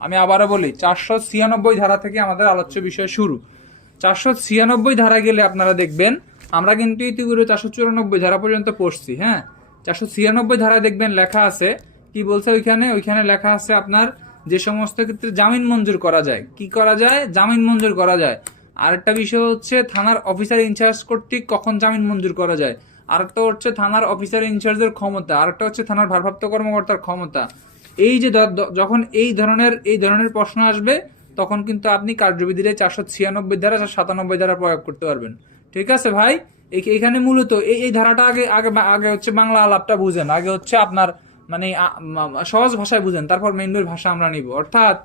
আমি আবারও বলি, 496 ধারা থেকে আমাদের আলোচ্য বিষয় শুরু। 496 ধারায় গেলে আপনারা দেখবেন আমরা কিন্তু ইতিপূর্বে 494 ধারা পর্যন্ত পড়ছি। হ্যাঁ, 496 ধারায় দেখবেন লেখা আছে, কি বলছে ওইখানে লেখা আছে আপনার যে সমস্ত ক্ষেত্রে জামিন মঞ্জুর করা যায়। কি করা যায়? জামিন মঞ্জুর করা যায়। আরেকটা বিষয় হচ্ছে থানার অফিসার ইনচার্জ কর্তৃক কখন জামিন মঞ্জুর করা যায়। আরেকটা হচ্ছে থানার অফিসার ইনচার্জের ক্ষমতা। আরেকটা হচ্ছে থানার ভারপ্রাপ্ত কর্মকর্তার ক্ষমতা। এই যে যখন এই ধরনের প্রশ্ন আসবে, তখন কিন্তু আপনি কার্যবিধির 496 ধারা 97 ধারা প্রয়োগ করতে পারবেন। ঠিক আছে ভাই? এখানে মূলত এই ধারাটা আগে আগে আগে হচ্ছে বাংলা আলাপটা বুঝেন, আগে হচ্ছে আপনার মানে সহজ ভাষায় বুঝেন, তারপর মেইন ভাষা আমরা নিব। অর্থাৎ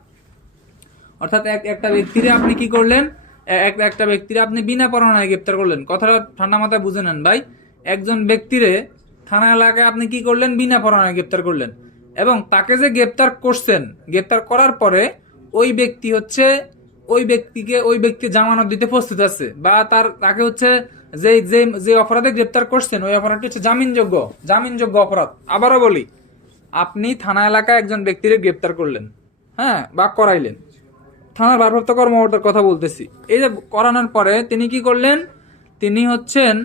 অর্থাৎ একটা ব্যক্তিরে আপনি কি করলেন, একটা ব্যক্তিরে আপনি বিনা পরোয়ানায় গ্রেপ্তার করলেন। কথাটা ঠান্ডা মাথায় বুঝে নেন ভাই। একজন ব্যক্তিরে থানা এলাকায় আপনি কি করলেন? বিনা পরোয়ানায় গ্রেপ্তার করলেন। এবং তাকে যে গ্রেপ্তার করছেন, গ্রেপ্তার করার পরে ওই ব্যক্তি জামানত দিতে প্রস্তুত আছে, বা তাকে হচ্ছে যে যে যে অপরাধে গ্রেপ্তার করছেন ওই অপরাধটি হচ্ছে জামিনযোগ্য অপরাধ। আবারও বলি, আপনি থানা এলাকায় একজন ব্যক্তিরে গ্রেপ্তার করলেন, হ্যাঁ, বা করাইলেন। থানার ভারপ্রাপ্ত কর্মকর্তার কথা বলতেছি। এই যে করানোর পরে তিনি কি করলেন? তিনি হচ্ছেন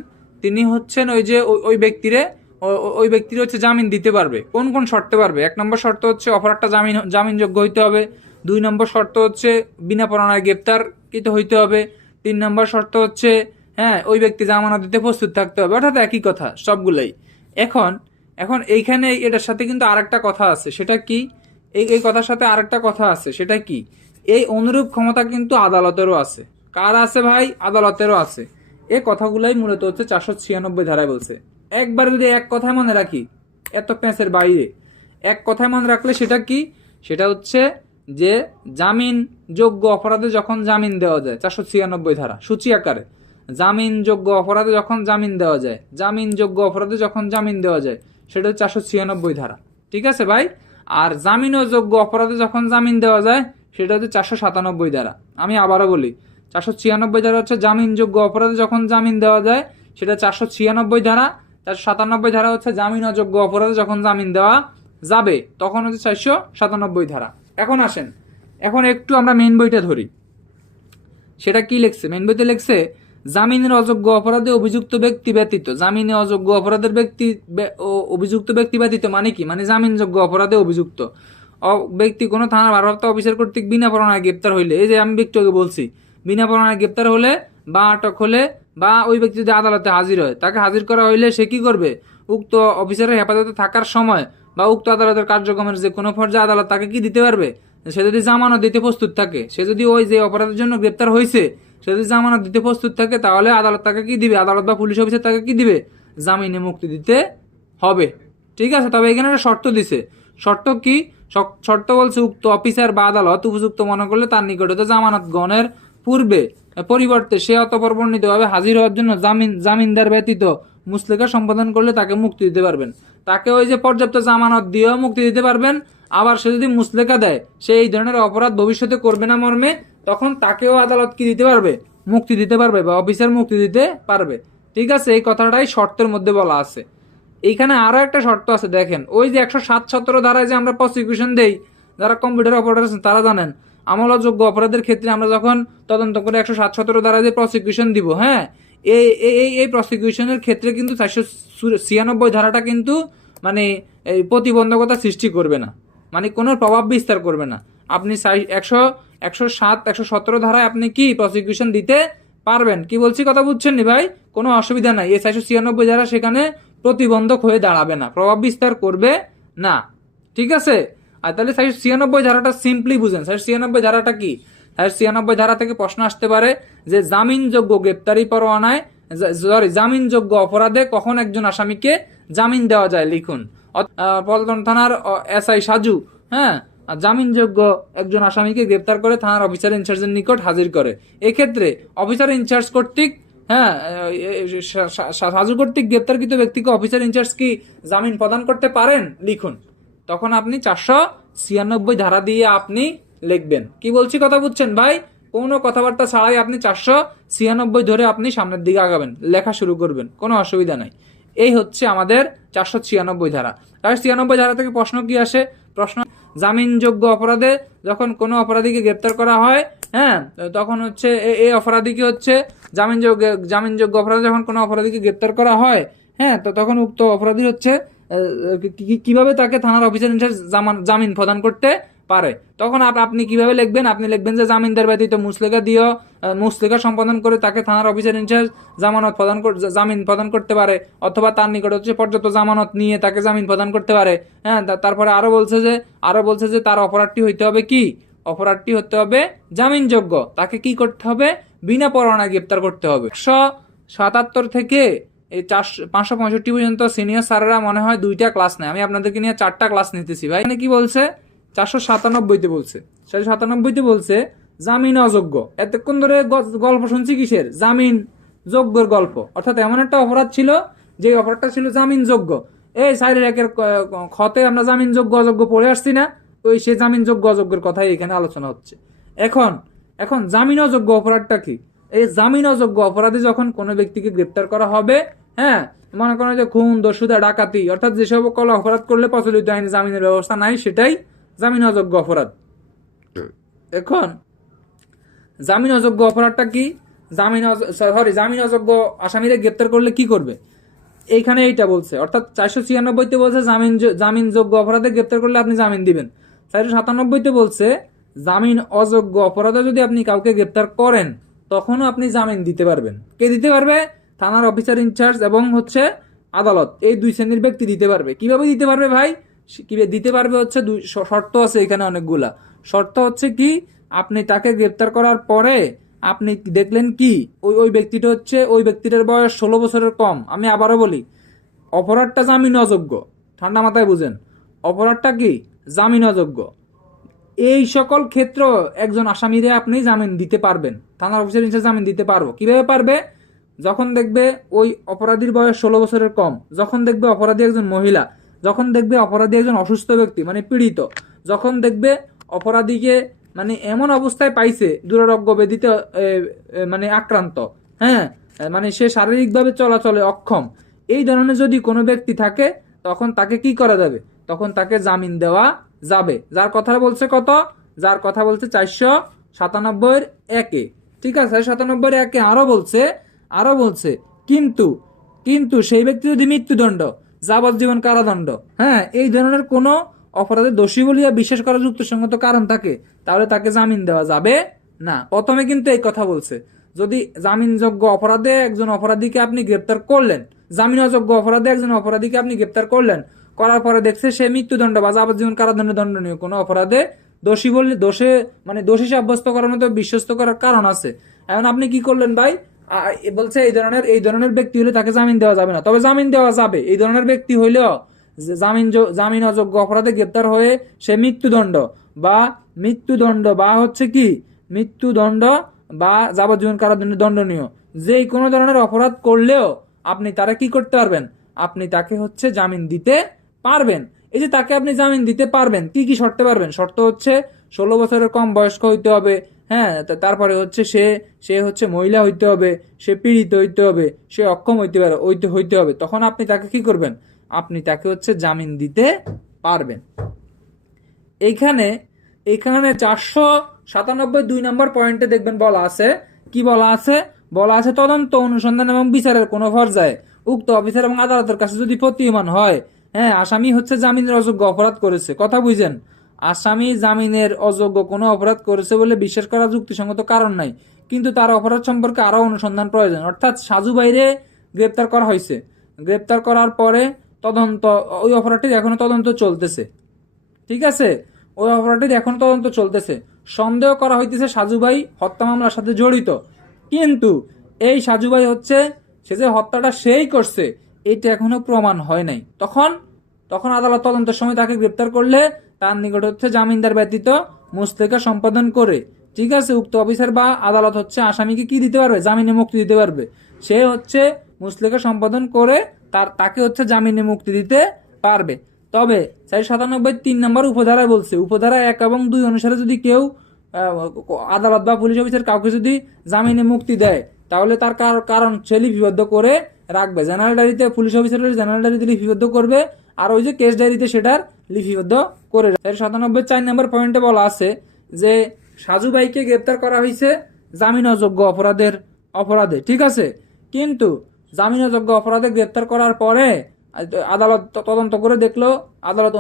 ওই ব্যক্তির হচ্ছে জামিন দিতে পারবে। কোন কোন শর্তে পারবে? 1 নম্বর শর্ত হচ্ছে অপরাধটা জামিনযোগ্য হইতে হবে। 2 নম্বর শর্ত হচ্ছে বিনা পরোয়ানায় গ্রেপ্তারকৃত হইতে হবে। 3 নম্বর শর্ত হচ্ছে হ্যাঁ ওই ব্যক্তি জামানত দিতে প্রস্তুত থাকতে হবে। অর্থাৎ একই কথা সবগুলাই। এখন এখন এইখানে এটার সাথে কিন্তু আরেকটা কথা আছে, সেটা কি? এই কথার সাথে আরেকটা কথা আছে, সেটা কি? এই অনুরূপ ক্ষমতা কিন্তু আদালতেরও আছে। কার আছে ভাই? আদালতেরও আছে। এই কথাগুলাই মূলত হচ্ছে 496 ধারায় বলছে। একবার যদি এক কথায় মনে রাখি, এত প্যাঁচের বাইরে এক কথায় মনে রাখলে সেটা কি? সেটা হচ্ছে যে জামিনযোগ্য অপরাধে যখন জামিন দেওয়া যায়, 496 ধারা সূচি আকারে, জামিনযোগ্য অপরাধে যখন জামিন দেওয়া যায়, জামিনযোগ্য অপরাধে যখন জামিন দেওয়া যায়, সেটা হচ্ছে 496 ধারা। ঠিক আছে ভাই? আর জামিনযোগ্য অপরাধে যখন জামিন দেওয়া যায়, সেটা হচ্ছে 497 ধারা। আমি আবারও বলি, 496 ধারা হচ্ছে জামিনযোগ্য অপরাধে যখন জামিন দেওয়া যায়, সেটা 496 ধারা। 497 ধারা হচ্ছে জামিন অযোগ্য অপরাধে যখন জামিন দেওয়া যাবে, তখন হচ্ছে 497 ধারা। এখন আসেন, এখন একটু আমরা মেইন বইটা ধরি। সেটা কি লিখছে? মেইন বইতে লিখছে, জামিনের অযোগ্য অপরাধে অভিযুক্ত ব্যক্তি ব্যতীত, জামিনে অযোগ্য অপরাধের অভিযুক্ত ব্যক্তি ব্যতীত মানে কি? মানে জামিনযোগ্য অপরাধে অভিযুক্ত ব্যক্তি কোনো থানার ভারপ্রাপ্ত অফিসার কর্তৃক বিনা পরোয়ানায় গ্রেপ্তার হইলে, এই যে আমি ব্যক্তিকে বলছি, বিনা পরোয়ানায় গ্রেপ্তার হলে বা আটক হলে বা ওই ব্যক্তি যদি আদালতে হাজির হয়, তাকে হাজির করা হইলে সে কি করবে? উক্ত অফিসারের হেফাজতে থাকার সময় বা উক্ত আদালতের কার্যক্রমের যে কোনো পর্যায়ে আদালত তাকে কি দিতে পারবে? সে যদি জামানত দিতে প্রস্তুত থাকে, সে যদি ওই যে অপরাধের জন্য গ্রেপ্তার হয়েছে সে যদি জামানত দিতে প্রস্তুত থাকে, তাহলে আদালত তাকে কি দিবে? আদালত বা পুলিশ অফিসার তাকে কি দিবে? জামিনে মুক্তি দিতে হবে। ঠিক আছে? তবে এখানে একটা শর্ত দিছে। শর্ত কি? শর্ত বলছে, উক্ত অফিসার বা আদালত উপযুক্ত মনে করলে তার নিকটে জামানত গ্রহণের পরিবর্তে সে অতঃপর বর্ণিতভাবে হাজির হওয়ার জন্য জামিনদার ব্যতীত মুসলেকা সম্পাদন করলে তাকে মুক্তি দিতে পারবেন। তাকে ওই যে পর্যাপ্ত জামানত দিয়েও মুক্তি দিতে পারবেন। আবার সে যদি মুসলেকা দেয় সে এই ধরনের অপরাধ ভবিষ্যতে করবে না মর্মে, তখন তাকেও আদালত কি দিতে পারবে? মুক্তি দিতে পারবে, বা অফিসার মুক্তি দিতে পারবে। ঠিক আছে? এই কথাটাই শর্তের মধ্যে বলা আছে। এইখানে আরো একটা শর্ত আছে, দেখেন। ওই যে 107-17 ধারায় যে আমরা প্রসিকিউশন দেই, যারা কম্পিউটার অপারেটর আছেন তারা জানেন, আমলযোগ্য অপরাধের ক্ষেত্রে আমরা যখন তদন্ত করে 107-17 ধারায় যে প্রসিকিউশন দিব, হ্যাঁ, এই প্রসিকিউশনের ক্ষেত্রে কিন্তু 496 ধারাটা কিন্তু মানে এই প্রতিবন্ধকতা সৃষ্টি করবে না, মানে কোনো প্রভাব বিস্তার করবে না। আপনি 107-117 ধারায় আপনি কি প্রসিকিউশন দিতে পারবেন। কি বলছি কথা বুঝছেন নি ভাই? কোনো অসুবিধা নাই। এই 496 ধারা সেখানে প্রতিবন্ধক হয়ে দাঁড়াবে না, প্রভাব বিস্তার করবে না। ঠিক আছে? আর তাহলে 496 ধারাটা সিম্পলি বুঝেন। 496 ধারাটা কি? 496 ধারা থেকে প্রশ্ন আসতে পারে যে জামিনযোগ্য গ্রেপ্তারি পরোয়ানায়, জামিনযোগ্য অপরাধে কখন একজন আসামিকে জামিন দেওয়া যায়, লিখুন। পল্টন থানার এসআই সাজু, হ্যাঁ, জামিনযোগ্য একজন আসামিকে গ্রেপ্তার করে থানার অফিসার ইনচার্জের নিকট হাজির করে। এক্ষেত্রে অফিসার ইনচার্জ কর্তৃক, হ্যাঁ, সাজু কর্তৃক গ্রেপ্তারকৃত ব্যক্তিকে অফিসার ইনচার্জ কি জামিন প্রদান করতে পারেন, লিখুন। তখন আপনি 496 ধারা দিয়ে আপনি লিখবেন। কি বলছি কথা বুঝছেন ভাই? কোনো কথাবার্তা ছাড়াই আপনি 496 ধরে আপনি সামনের দিকে আগাবেন, লেখা শুরু করবেন, কোনো অসুবিধা নাই। এই হচ্ছে আমাদের 496 ধারা। 496 ধারা থেকে প্রশ্ন কি আসে? প্রশ্ন, জামিনযোগ্য অপরাধে যখন কোনো অপরাধীকে গ্রেপ্তার করা হয়, হ্যাঁ, তখন হচ্ছে এই অপরাধীকে হচ্ছে জামিনযোগ্য অপরাধে যখন কোনো অপরাধীকে গ্রেপ্তার করা হয়, হ্যাঁ, তো তখন উক্ত অপরাধী হচ্ছে কিভাবে তাকে থানার অফিসার ইনচার্জ জামিন প্রদান করতে পারে। তখন আপনি কিভাবে লিখবেন? আপনি লিখবেন যে জামিনদার ব্যতীত মুসলেখা সম্পাদন করে তাকে থানার অফিসার ইনচার্জ জামিন প্রদান করতে পারে, অথবা তার নিকট হচ্ছে পর্যাপ্ত জামানত নিয়ে তাকে জামিন প্রদান করতে পারে। হ্যাঁ, তারপরে আরো বলছে যে তার অপরাধটি হইতে হবে কি? অপরাধটি হতে হবে জামিনযোগ্য। তাকে কি করতে হবে? বিনা পরোয়ানায় গ্রেপ্তার করতে হবে। 177 থেকে এই 565 পর্যন্ত সিনিয়র স্যারেরা মনে হয় 2টা ক্লাস নেয়, আমি আপনাদেরকে নিয়ে 4টা ক্লাস নিতেছি ভাই। এখানে কি বলছে? 497-তে বলছে, 497-তে বলছে জামিন অযোগ্য। এতক্ষণ ধরে গল্প শুনছি কিসের? জামিন যোগ্যর গল্প। অর্থাৎ এমন একটা অপরাধ ছিল যে অপরাধটা ছিল জামিন যোগ্য। এই সাইডের একের খতে আমরা জামিন যোগ্য অযোগ্য পড়ে আসছি না? ওই সে জামিন যোগ্য অযোগ্যের কথাই এখানে আলোচনা হচ্ছে। এখন জামিন অযোগ্য অপরাধটা কি? এই জামিন অযোগ্য অপরাধে যখন কোনো ব্যক্তিকে গ্রেপ্তার করা হবে, হ্যাঁ, মনে করেন যে খুন, দস্যুতা, ডাকাতি, অর্থাৎ যেসব অপরাধ করলে প্রচলিত আইনে জামিনের ব্যবস্থা নাই, সেটাই জামিন অযোগ্য অপরাধ। এখন জামিন অযোগ্য অপরাধটা কি? জামিন অযোগ্য আসামিদের গ্রেপ্তার করলে কি করবে? এইখানে এইটা বলছে, অর্থাৎ 496-তে বলছে জামিন যোগ্য অপরাধে গ্রেপ্তার করলে আপনি জামিন দিবেন। 497-তে বলছে জামিন অযোগ্য অপরাধে যদি আপনি কাউকে গ্রেপ্তার করেন তখনও আপনি জামিন দিতে পারবেন। কে দিতে পারবে? থানার অফিসার ইনচার্জ এবং হচ্ছে আদালত, এই 2 শ্রেণীর ব্যক্তি দিতে পারবে। কিভাবে দিতে পারবে ভাই? কিভাবে দিতে পারবে হচ্ছে শর্ত আছে এখানে অনেকগুলা। শর্ত হচ্ছে কি? আপনি তাকে গ্রেপ্তার করার পরে আপনি দেখলেন কি ওই ব্যক্তিটা হচ্ছে, ওই ব্যক্তিটার বয়স 16 বছরের কম। আমি আবারও বলি, অপরাধটা জামিন অযোগ্য, ঠান্ডা মাথায় বুঝেন। অপরাধটা কি? জামিন অযোগ্য। এই সকল ক্ষেত্র একজন আসামিরে আপনি জামিন দিতে পারবেন, থানার অফিসার ইনচার্জ জামিন দিতে পারবো। কিভাবে পারবে? যখন দেখবে ওই অপরাধীর বয়স 16 বছরের কম, যখন দেখবে অপরাধী একজন মহিলা, যখন দেখবে অপরাধী একজন অসুস্থ ব্যক্তি মানে পীড়িত, যখন দেখবে অপরাধীকে মানে এমন অবস্থায় পাইছে দুরারোগ্য ব্যাধিতে মানে আক্রান্ত, হ্যাঁ, মানে সে শারীরিকভাবে চলাচলে অক্ষম, এই ধরনের যদি কোনো ব্যক্তি থাকে তখন তাকে কি করা যাবে? তখন তাকে জামিন দেওয়া যাবে। যার কথা বলছে কত? যার কথা বলছে 497-1-এ। ঠিক আছে, 497-1-এ আরো বলছে কিন্তু সেই ব্যক্তি যদি মৃত্যুদণ্ড, যাবজ্জীবন কারাদণ্ড, হ্যাঁ, এই ধরনের কোনো অপরাধে দোষী বলিয়া বিশ্বাস করা যুক্তিসঙ্গত কারণ থাকে, তাহলে তাকে জামিন দেওয়া যাবে না। প্রথমে কিন্তু এই কথা বলছে, যদি জামিনযোগ্য অপরাধে একজন অপরাধীকে আপনি গ্রেপ্তার করলেন, জামিন অযোগ্য অপরাধে একজন অপরাধীকে আপনি গ্রেপ্তার করলেন, করার পরে দেখছে সে মৃত্যুদণ্ড বা যাবজ্জীবন কারাদণ্ডে দণ্ডনীয় কোনো অপরাধে দোষী বললে দোষী সাব্যস্ত করার মতো বিশ্বস্ত করার কারণ আছে। এখন আপনি কি করলেন ভাই? বলছে এই ধরনের ব্যক্তি হলে তাকে জামিন দেওয়া যাবে না। তবে জামিন দেওয়া যাবে এই ধরনের ব্যক্তি হইলেও, জামিন অযোগ্য অপরাধে গ্রেপ্তার হয়ে সে মৃত্যুদণ্ড বা হচ্ছে কি মৃত্যুদণ্ড বা যাবজ্জীবন কারাদণ্ডে দণ্ডনীয় যে কোনো ধরনের অপরাধ করলেও আপনি তারা কি করতে পারবেন? আপনি তাকে হচ্ছে জামিন দিতে পারবেন। এই যে তাকে আপনি জামিন দিতে পারবেন, কি কি শর্তে পারবেন? শর্ত হচ্ছে 16 বছরের কম বয়স্ক হইতে হবে, হ্যাঁ, তারপরে হচ্ছে সে হচ্ছে মহিলা হইতে হবে, সে পীড়িত হইতে হবে, সে অক্ষম হইতে হবে। তখন আপনি তাকে কি করবেন? আপনি তাকে হচ্ছে জামিন দিতে পারবেন। এইখানে 497 নম্বর পয়েন্টে দেখবেন বলা আছে, কি বলা আছে? বলা আছে তদন্ত, অনুসন্ধান এবং বিচারের কোন পর্যায়ে উক্ত অফিসার এবং আদালতের কাছে যদি প্রতীয়মান হয়, হ্যাঁ, আসামি হচ্ছে জামিনের অযোগ্য অপরাধ করেছে, কথা বুঝেন, আসামি জামিনের অযোগ্য কোনো অপরাধ করেছে বলে বিশ্বাস করা যুক্তিসঙ্গত কারণ নাই, কিন্তু তার অপরাধ সম্পর্কে আরো অনুসন্ধান প্রয়োজন। অর্থাৎ সাজু বাইরে গ্রেপ্তার করা হয়েছে, গ্রেপ্তার করার পরে তদন্ত, ওই অপরাধটির এখনো তদন্ত চলতেছে। ঠিক আছে, ওই অপরাধটির এখন তদন্ত চলতেছে, সন্দেহ করা হইতেছে সাজুভাই হত্যা মামলার সাথে জড়িত, কিন্তু এই সাজুভাই হচ্ছে সে যে হত্যাটা সেই করছে এটা এখনো প্রমাণ হয় নাই। তখন আদালত তদন্তের সময় তাকে গ্রেপ্তার করলে তার নিকট হচ্ছে জামিনদার ব্যতীত মুসলেখা সম্পাদন করে, ঠিক আছে, উক্ত অফিসার বা আদালত হচ্ছে আসামিকে কি দিতে পারবে? জামিনে মুক্তি দিতে পারবে। সে হচ্ছে মুসলেখা সম্পাদন করে তাকে হচ্ছে জামিনে মুক্তি দিতে পারবে। তবে 497 নম্বর উপধারায় বলছে, উপধারা 1 এবং 2 অনুসারে যদি কেউ আদালত বা পুলিশ অফিসার কাউকে যদি জামিনে মুক্তি দেয় তাহলে তার কারণ সে লিপিবদ্ধ করে রাখবে। জেনারেল ডায়েরিতে পুলিশ অফিসারের জেনারেল ডায়েরিতে লিপিবদ্ধ করবে, আর ওই যে কেস ডায়েরিতে সেটার লিপিবদ্ধ করে রাখে। 97 4 নম্বর পয়েন্টে বলা আছে যে সাজু ভাইকে গ্রেপ্তার করা হয়েছে জামিন অযোগ্য অপরাধে, ঠিক আছে। কিন্তু জামিন অযোগ্য অপরাধে গ্রেপ্তার করার পরে আদালত তদন্ত করে দেখলো, আদালত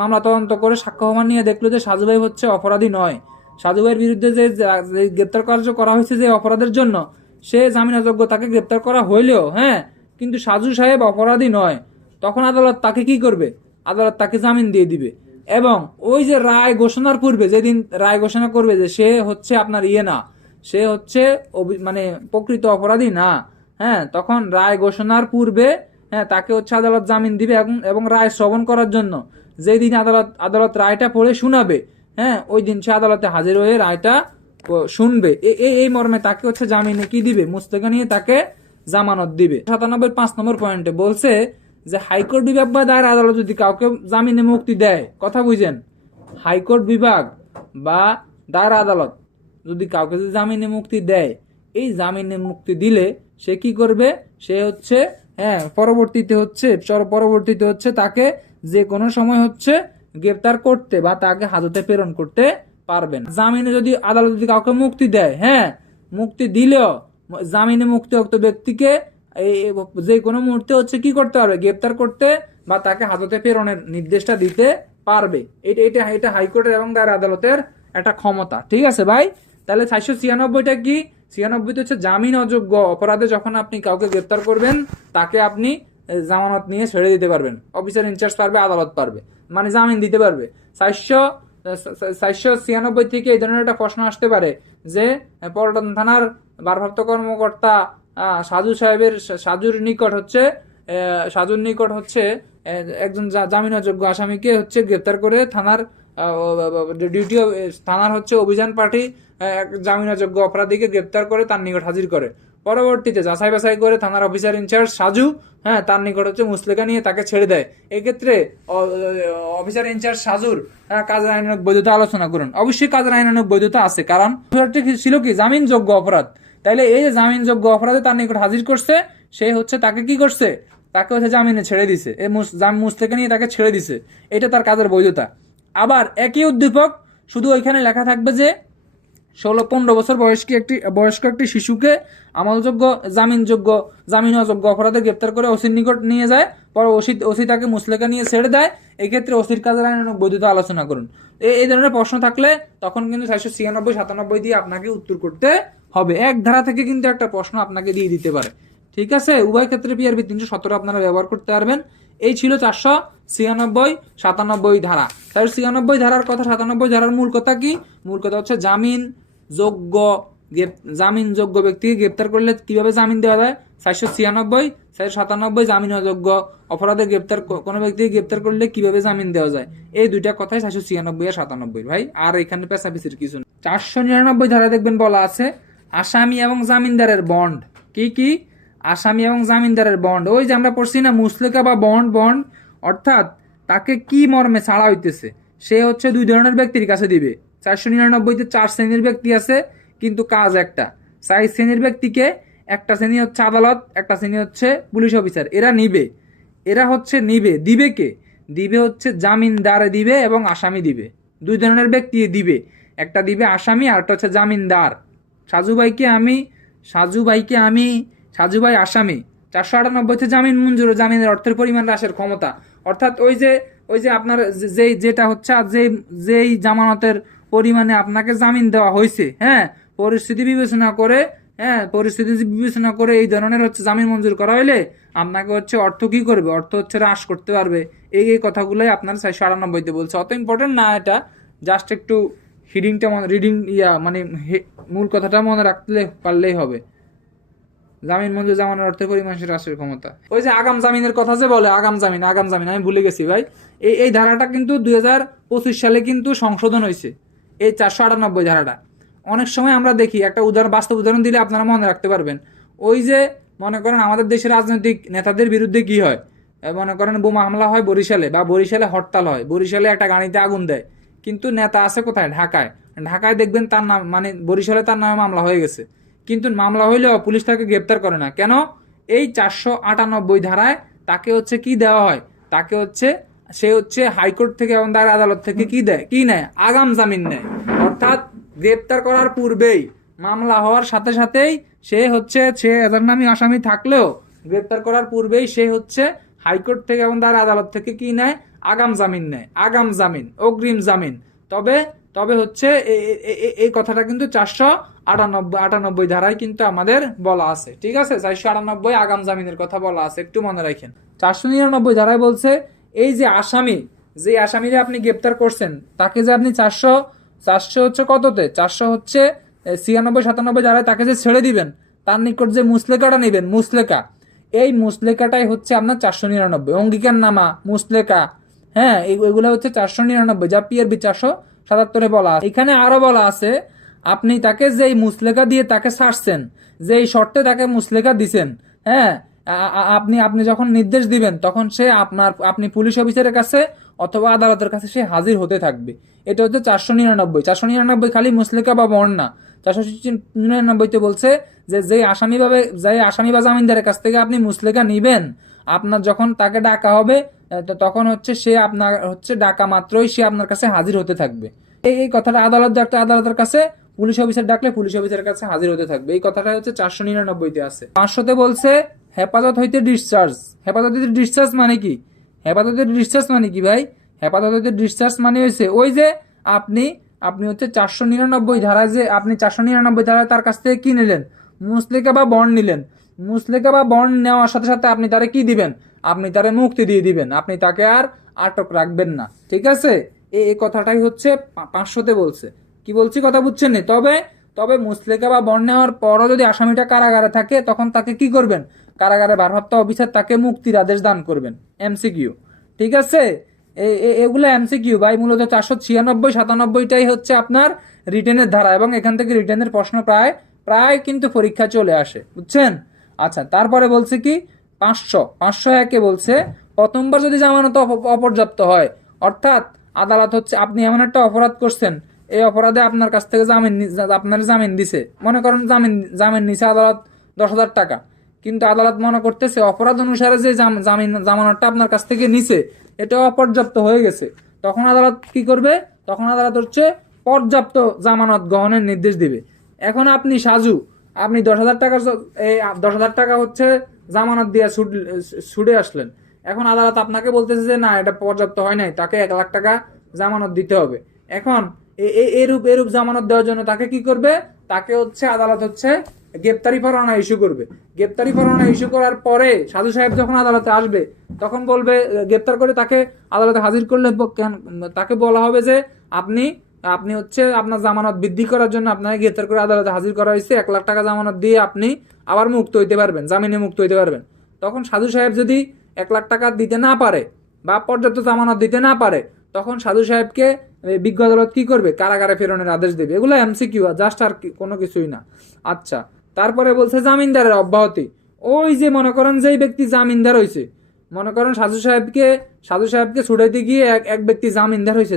মামলা তদন্ত করে সাক্ষ্য প্রমাণ নিয়ে দেখলো যে সাজু ভাই হচ্ছে অপরাধী নয়। সাজু ভাইয়ের বিরুদ্ধে যে গ্রেপ্তার কার্য করা হয়েছে যে অপরাধের জন্য, সে জামিন অযোগ্য, তাকে গ্রেপ্তার করা হইলেও হ্যাঁ, কিন্তু সাজু সাহেব অপরাধী নয়। তখন আদালত তাকে কি করবে? আদালত তাকে জামিন দিয়ে দিবে। এবং ওই যে রায় ঘোষণার পূর্বে, যেদিন রায় ঘোষণা করবে যে সে হচ্ছে আপনার না, সে হচ্ছে মানে প্রকৃত অপরাধী না, হ্যাঁ, তখন রায় ঘোষণার পূর্বে হ্যাঁ তাকে হচ্ছে আদালত জামিন দিবে। এবং রায় শ্রবণ করার জন্য যেদিন আদালত রায়টা পড়ে শোনাবে, হ্যাঁ, ওই দিন সে আদালতে হাজির হয়ে রায়টা শুনবে। এই মর্মে তাকে হচ্ছে জামিনে কি দিবে? মুস্তেকা নিয়ে তাকে জামানত দিবে। 97 5 নম্বর পয়েন্টে বলছে যে হাইকোর্ট বিভাগ বা দায়ের আদালত যদি কাউকে জামিনে মুক্তি দেয়, কথা বুঝেন, হাইকোর্ট বিভাগ বা দায়ের আদালত যদি কাউকে জামিনে মুক্তি দেয়, এই জামিনে মুক্তি দিলে সে কি করবে? সে হচ্ছে হ্যাঁ পরবর্তীতে হচ্ছে তাকে যে কোনো সময় হচ্ছে গ্রেপ্তার করতে বা তাকে হাজতে প্রেরণ করতে পারবেন। জামিনে যদি আদালত যদি কাউকে মুক্তি দেয়, হ্যাঁ, মুক্তি দিলেও জামিনে মুক্তিযুক্ত ব্যক্তিকে যে কোনো মুহূর্তে হচ্ছে কি করতে পারবে? গ্রেপ্তার করতে বা তাকে হাজতে প্রেরণের নির্দেশটা দিতে পারবে। এটা হাইকোর্টের এবং দায়ের আদালতের একটা ক্ষমতা, ঠিক আছে ভাই। তাহলে 496টা কি? 96 হচ্ছে জামিন অযোগ্য অপরাধে যখন আপনি কাউকে গ্রেপ্তার করবেন, তাকে আপনি জামানত নিয়ে ছেড়ে দিতে পারবেন। অফিসার ইনচার্জ পারবে, আদালত পারবে, মানে জামিন দিতে পারবে। 496 থেকে এই ধরনের একটা প্রশ্ন আসতে পারে যে পল্টন থানার ভারপ্রাপ্ত কর্মকর্তা সাজুর নিকট হচ্ছে একজন জামিন অযোগ্য আসামিকে হচ্ছে গ্রেপ্তার করে থানার হচ্ছে অভিযান পার্টি জামিন অযোগ্য অপরাধীকে গ্রেপ্তার করে তার নিকট হাজির করে। পরবর্তীতে যাচাই বাছাই করে থানার অফিসার ইনচার্জ সাজু হ্যাঁ তার নিকট হচ্ছে মুসলেকা নিয়ে তাকে ছেড়ে দেয়। এক্ষেত্রে অফিসার ইনচার্জ সাজুর কাজের আইনানুগ বৈধতা আলোচনা করুন। অবশ্যই কাজের আইনানুগ বৈধতা আছে, কারণ ছিল কি জামিনযোগ্য অপরাধ। তাইলে এই যে জামিনযোগ্য অপরাধে তার নিকট হাজির করছে, সে হচ্ছে তাকে কি করছে? তাকে হচ্ছে জামিনে ছেড়ে দিছে, মুসলেকা নিয়ে তাকে ছেড়ে দিছে, এটা তার কাজের বৈধতা। আবার একই উদ্দীপক শুধু ওইখানে লেখা থাকবে যে 16-15 বছর বয়স্ক একটি শিশুকে আমলযোগ্য জামিন অযোগ্য অপরাধে গ্রেপ্তার করে ওসির নিকট নিয়ে যায়, পরে ওসি তাকে মুসলেকা নিয়ে ছেড়ে দেয়। এই ক্ষেত্রে ওসির কাজের আইনানুগ বৈধতা আলোচনা করুন। এই ধরনের প্রশ্ন থাকলে তখন কিন্তু 496-97 দিয়ে আপনাকে উত্তর করতে হবে। এক ধারা থেকে কিন্তু একটা প্রশ্ন আপনাকে দিয়ে দিতে পারে, ঠিক আছে। উভয় ক্ষেত্রে পিআরবি 317 আপনারা ব্যবহার করতে পারবেন। এই ছিল 496-97 ধারা। 496 ধারার কথা। 97 ধারার মূল কথা কি? মূল কথা হচ্ছে জামিনযোগ্য ব্যক্তিকে গ্রেপ্তার করলে কিভাবে জামিন দেওয়া যায়। 496-497 জামিন অযোগ্য অপরাধে কোনো ব্যক্তিকে গ্রেপ্তার করলে কিভাবে জামিন দেওয়া যায়, এই দুইটা কথাই 496 আর 97 ভাই। আর এখানে পেছাপিছির কিছু নেই। 499 ধারা দেখবেন বলা আছে আসামি এবং জামিনদারের বন্ড। কি আসামি এবং জামিনদারের বন্ড। ওই যে আমরা পড়ছি না মুসলেকা বা বন্ড, অর্থাৎ তাকে কি মর্মে ছাড়া হইতেছে, সে হচ্ছে দুই ধরনের ব্যক্তির কাছে দিবে। 499-তে 4 শ্রেণীর ব্যক্তি আছে, কিন্তু কাজ একটা। 4 শ্রেণীর ব্যক্তিকে, একটা শ্রেণী হচ্ছে আদালত, একটা শ্রেণী হচ্ছে পুলিশ অফিসার, এরা হচ্ছে দিবে কে? দিবে হচ্ছে জামিনদারে দিবে এবং আসামি দিবে। দুই ধরনের ব্যক্তি দিবে, একটা দিবে আসামি আর একটা হচ্ছে জামিনদার। সাজু ভাই আসামি। 498-তে জামিন মঞ্জুর, জামিনের অর্থের পরিমাণ হ্রাসের ক্ষমতা। অর্থাৎ ওই যে আপনার যেটা হচ্ছে যেই জামানতের পরিমাণে আপনাকে জামিন দেওয়া হয়েছে, হ্যাঁ, পরিস্থিতি বিবেচনা করে এই ধরনের হচ্ছে জামিন মঞ্জুর করা হইলে আপনাকে হচ্ছে অর্থ কি করবে? অর্থ হচ্ছে হ্রাস করতে পারবে। এই কথাগুলোই আপনার 498-তে বলছে। অত ইম্পর্টেন্ট না এটা, জাস্ট একটু মানে মূল কথাটা মনে রাখতে পারলেই হবে। জামিন মঞ্জুর জামানের অর্থের পরিমাণ হ্রাসের ক্ষমতা। ওই যে আগাম জামিনের কথা যে বলে, আগাম জামিন আমি ভুলে গেছি ভাই। এই ধারাটা কিন্তু 2025 সালে কিন্তু সংশোধন হয়েছে, এই 498 ধারাটা। অনেক সময় আমরা দেখি, একটা বাস্তব উদাহরণ দিলে আপনারা মনে রাখতে পারবেন। ওই যে মনে করেন আমাদের দেশের রাজনৈতিক নেতাদের বিরুদ্ধে কি হয়, মনে করেন বোমা হামলা হয় বরিশালে হরতাল হয়, বরিশালে একটা গাড়িতে আগুন দেয়, কিন্তু নেতা আছে কোথায়? ঢাকায় দেখবেন তার নাম, মানে বরিশালে তার নামে মামলা হয়ে গেছে, কিন্তু মামলা হইলেও পুলিশ তাকে গ্রেপ্তার করে না। কেন? এই 498 ধারায় তাকে হচ্ছে কি দেওয়া হয়? তাকে হচ্ছে সে হচ্ছে হাইকোর্ট থেকে এবং তার আদালত থেকে কি নেয় আগাম জামিন নেয়। অর্থাৎ গ্রেপ্তার করার পূর্বেই, মামলা হওয়ার সাথে সাথেই সে হচ্ছে এজাহারনামী আসামি থাকলেও গ্রেপ্তার করার পূর্বেই সে হচ্ছে হাইকোর্ট থেকে এবং তার আদালত থেকে কি নেয় আগাম জামিন নেয়, আগাম জামিন, অগ্রিম জামিন। তবে তবে হচ্ছে এই কথাটা কিন্তু 498 ধারায় কিন্তু আমাদের বলা আছে, ঠিক আছে? 498 আগাম জামিনের কথা বলা আছে, একটু মনে রাখেন। 499 ধারায় বলছে এই যে আসামিরে আপনি গ্রেপ্তার করছেন তাকে যে আপনি 400 হচ্ছে কততে 400 হচ্ছে 96-97 ধারায় তাকে যে ছেড়ে দিবেন, তার নিকট যে মুসলেকাটা নেবেন, মুসলেকা, এই মুসলেকাটাই হচ্ছে আপনার 499 অঙ্গীকার নামা, মুসলেকা, হ্যাঁ, এগুলো হচ্ছে 499, যা পিআরবি 477 বলা আছে। এখানে আরো বলা আছে আপনি তাকে যেই মুসলেকা দিয়ে তাকে ছাড়ছেন, যেই শর্তে তাকে মুসলেকা দিছেন, হ্যাঁ, আপনি যখন নির্দেশ দিবেন তখন সে আপনি পুলিশ অফিসারের কাছে অথবা আদালতের কাছে সে হাজির হতে থাকবে। এটা হচ্ছে 499 খালি মুসলেকা বা বর্ণনা। 499 বলছে যে আসামি বা জামিনদারের কাছ থেকে আপনি মুসলেকা নিবেন, আপনার যখন তাকে ডাকা হবে তখন হচ্ছে সে আপনার হচ্ছে ডাকা মাত্রই সে আপনার কাছে হাজির হতে থাকবে। এই কথাটা আদালতের কাছে, পুলিশ অফিসার ডাকলে পুলিশ অফিসারের কাছে হাজির হতে থাকবে। এই কথাটা হচ্ছে 499 আছে। 500 বলছে হেফাজত হইতে ডিসচার্জ। হেফাজত হইতে ডিসচার্জ মানে কি? হেফাজত হইতে ডিসচার্জ মানে কি ভাই? হেফাজত হইতে ডিসচার্জ মানে হয়েছে ওই যে আপনি হচ্ছে 499 ধারায় যে আপনি 499 ধারায় তার কাছ থেকে কি নিলেন, মুসলেকা বা বন্ড নিলেন। মুসলেকা বা বন্ড নেওয়ার সাথে সাথে আপনি তারে কি দিবেন, আপনি তারে মুক্তি দিয়ে দিবেন, আপনি তাকে আর আটক রাখবেন না, ঠিক আছে? এই কথাটাই হচ্ছে 500-তে বলছে। কি বলছি কথা বুঝছেন? তবে মুসলেকা বা বন্ড নেওয়ার পরও যদি আসামিটা কারাগারে থাকে তখন তাকে কি করবেন, কারাগারে ভারপ্রাপ্ত অফিসার তাকে মুক্তির আদেশ দান করবেন। এমসিকিউ, ঠিক আছে? এগুলো এমসিকিউ ভাই। মূলত 496-97টাই হচ্ছে আপনার রিটেনের ধারা, এবং এখান থেকে রিটেনের প্রশ্ন প্রায় কিন্তু পরীক্ষা চলে আসে, বুঝছেন? আচ্ছা, তারপরে বলছে কি 500-501 বলছে প্রথমবার যদি জামানত অপর্যাপ্ত হয়, অর্থাৎ আদালত হচ্ছে আপনি এমন একটা অপরাধ করছেন, এই অপরাধে আপনার কাছ থেকে আপনার জামিন দিছে, মনে করেন জামিন নিছে আদালত 10,000 টাকা, কিন্তু আদালত মনে করতেছে অপরাধ অনুসারে যে জামানতটা আপনার কাছ থেকে নিছে এটা অপর্যাপ্ত হয়ে গেছে। তখন আদালত কি করবে? তখন আদালত হচ্ছে পর্যাপ্ত জামানত গ্রহণের নির্দেশ দিবে। এখন আপনি সাজু, আপনি 10,000 টাকা হচ্ছে জামানত দিয়ে ছুটে আসলেন। এখন আদালত আপনাকে বলতেছে যে না, এটা পর্যাপ্ত হয় নাই, তাকে 1,00,000 টাকা জামানত দিতে হবে। এখন এরূপ জামানত দেওয়ার জন্য তাকে কি করবে? তাকে হচ্ছে আদালত হচ্ছে গ্রেপ্তারি পরোয়ানা ইস্যু করবে। গ্রেপ্তারি পরোয়ানা ইস্যু করার পরে সাধু সাহেব যখন আদালতে আসবে তখন বলবে, গ্রেপ্তার করে তাকে আদালতে হাজির করলে তাকে বলা হবে যে আপনি হচ্ছে আপনার জামানত বৃদ্ধি করার জন্য আপনাকে গ্রেপ্তার করে আদালতে হাজির করা হয়েছে, 1,00,000 টাকা জামানত দিয়ে আপনি আবার মুক্ত হইতে পারবেন, জামিনে মুক্ত হইতে পারবেন। তখন সাধু সাহেব যদি 1,00,000 টাকা দিতে না পারে বা পর্যাপ্ত জামানত দিতে না পারে, তখন সাধু সাহেবকে বিজ্ঞ আদালত কি করবে? কারাগারে ফেরনের আদেশ দেবে। এগুলো এমসিকিউ, জাস্ট আর কোনো কিছুই না। আচ্ছা, তারপরে বলছে জামিনদারের অব্যাহতি। ওই যে মনে করেন যেই ব্যক্তি জামিনদার হয়েছে, মনে করেন সাধু সাহেবকে ছুটাইতে গিয়ে এক ব্যক্তি জামিনদার হয়েছে,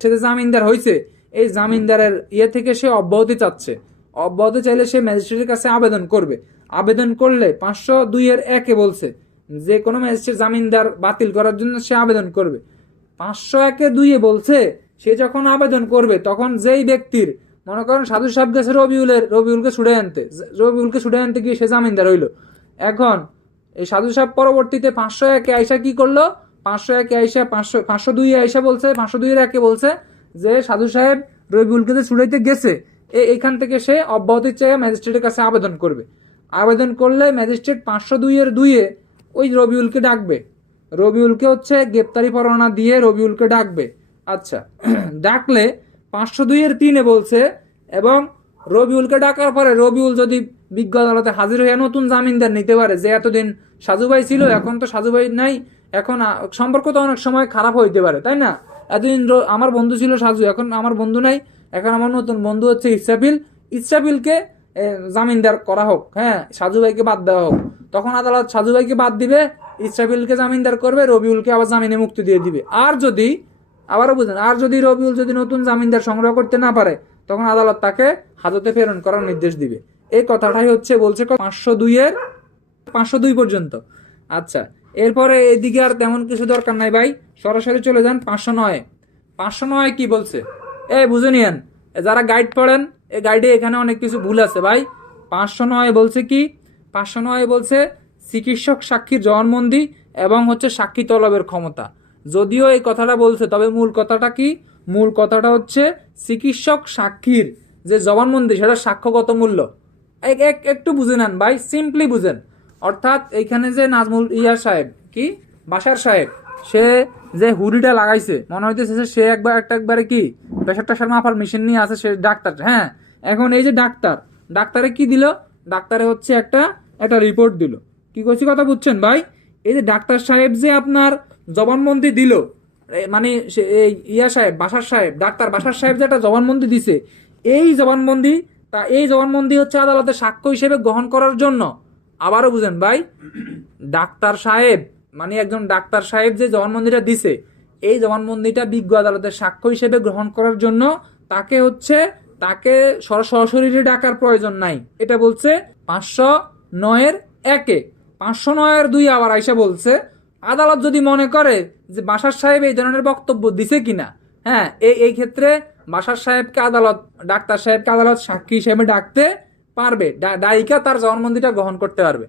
সে যে জামিনদার হয়েছে, এই জামিনদারের থেকে সে অব্যাহতি চাচ্ছে। অব্যাহতি চাইলে সে ম্যাজিস্ট্রেটের কাছে আবেদন করবে। আবেদন করলে 502-1 বলছে যে কোনো ম্যাজিস্ট্রেট জামিনদার বাতিল করার জন্য সে আবেদন করবে। 501-2 বলছে সে যখন আবেদন করবে তখন যেই ব্যক্তির, মনে করেন সাধু সাহেব গেছে রবিউলকে ছুটে আনতে গিয়ে সে জামিনদার হইলো। এখন এই সাধু সাহেব পরবর্তীতে 501 আইসা কি করলো? 501 আইসা 502 আইসা বলছে, 502-1 বলছে যে সাধু সাহেব রবিউলকে যে ছুটাইতে গেছে, এইখান থেকে সে অব্যাহতি চেয়ে ম্যাজিস্ট্রেটের কাছে আবেদন করবে। আবেদন করলে ম্যাজিস্ট্রেট 502-2 ওই রবিউলকে ডাকবে। রবিউলকে হচ্ছে গ্রেপ্তারি পরোয়ানা দিয়ে রবিউলকে ডাকবে। আচ্ছা, ডাকলে 502-3 বলছে, এবং রবিউলকে ডাকার পরে রবিউল যদি বিজ্ঞ আদালতে হাজির হয়ে নতুন জামিনদার নিতে পারে, যে এতদিন সাজুভাই ছিল, এখন তো সাজুভাই নাই, এখন সম্পর্ক তো অনেক সময় খারাপ হইতে পারে, তাই না? এতদিন আমার বন্ধু ছিল সাজু, এখন আমার বন্ধু নাই, এখন আমার নতুন বন্ধু হচ্ছে ইসরাফিলকে জামিনদার করা হোক, হ্যাঁ, সাজু ভাইকে বাদ দেওয়া হোক। তখন আদালত সাজু ভাইকে বাদ দিবে, ইসরাফিলকে জামিনদার করবে, রবিউলকে আবার জামিনে মুক্তি দিয়ে দিবে। আর যদি রবিউল যদি নতুন জামিনদার সংগ্রহ করতে না পারে, তখন আদালত তাকে হাজতে প্রেরণ করার নির্দেশ দিবে। এই কথাটাই হচ্ছে বলছে 502 পর্যন্ত। আচ্ছা, এরপরে এদিকে আর তেমন কিছু দরকার নাই ভাই, সরাসরি চলে যান 509। 509 কি বলছে বুঝে নিয়েন, যারা গাইড পড়েন এই গাইডে এখানে অনেক কিছু ভুল আছে ভাই। 509 বলছে কি, 509 বলছে চিকিৎসক সাক্ষীর জবানবন্দি এবং হচ্ছে সাক্ষী তলবের ক্ষমতা। যদিও এই কথাটা বলছে, তবে মূল কথাটা কি, মূল কথাটা হচ্ছে চিকিৎসক সাক্ষীর যে জবানবন্দি সেটা সাক্ষ্যগত মূল্য। একটু বুঝে নেন ভাই, সিম্পলি বুঝেন। অর্থাৎ এইখানে যে নাজমুল সাহেব কি বাসার সাহেব, সে যে হুডিটা লাগাইছে মনে হইতেছে সে একবারে কি প্রেশার টেশার মাপার মেশিন নিয়ে আছে, সে ডাক্তার। হ্যাঁ, এখন এই যে ডাক্তারে কি দিল, ডাক্তারে হচ্ছে একটা রিপোর্ট দিল। কি করছি কথা বুঝছেন ভাই? এই যে ডাক্তার সাহেব যে আপনার জবানবন্দি দিল, মানে সাহেব বাসার সাহেব, ডাক্তার বাসার সাহেব যে একটা জবানবন্দি দিছে, এই জবানবন্দি হচ্ছে আদালতে সাক্ষ্য হিসেবে গ্রহণ করার জন্য। আবারও বুঝেন ভাই, ডাক্তার সাহেব মানে একজন ডাক্তার সাহেব যে জবানবন্দিটা দিছে, এই জবানবন্দিটা বিজ্ঞ আদালতের সাক্ষ্য হিসেবে গ্রহণ করার জন্য তাকে সরাসরি ডাকার প্রয়োজন নাই। এটা বলছে 509(1)। 509(2) আবার আইসা বলছে আদালত যদি মনে করে যে বাসার সাহেব এই ধরনের বক্তব্য দিছে কিনা, হ্যাঁ, এই ক্ষেত্রে বাসার সাহেবকে ডাক্তার সাহেবকে আদালত সাক্ষী হিসেবে ডাকতে পারবে, ডাইকা তার জবানবন্দিটা গ্রহণ করতে পারবে।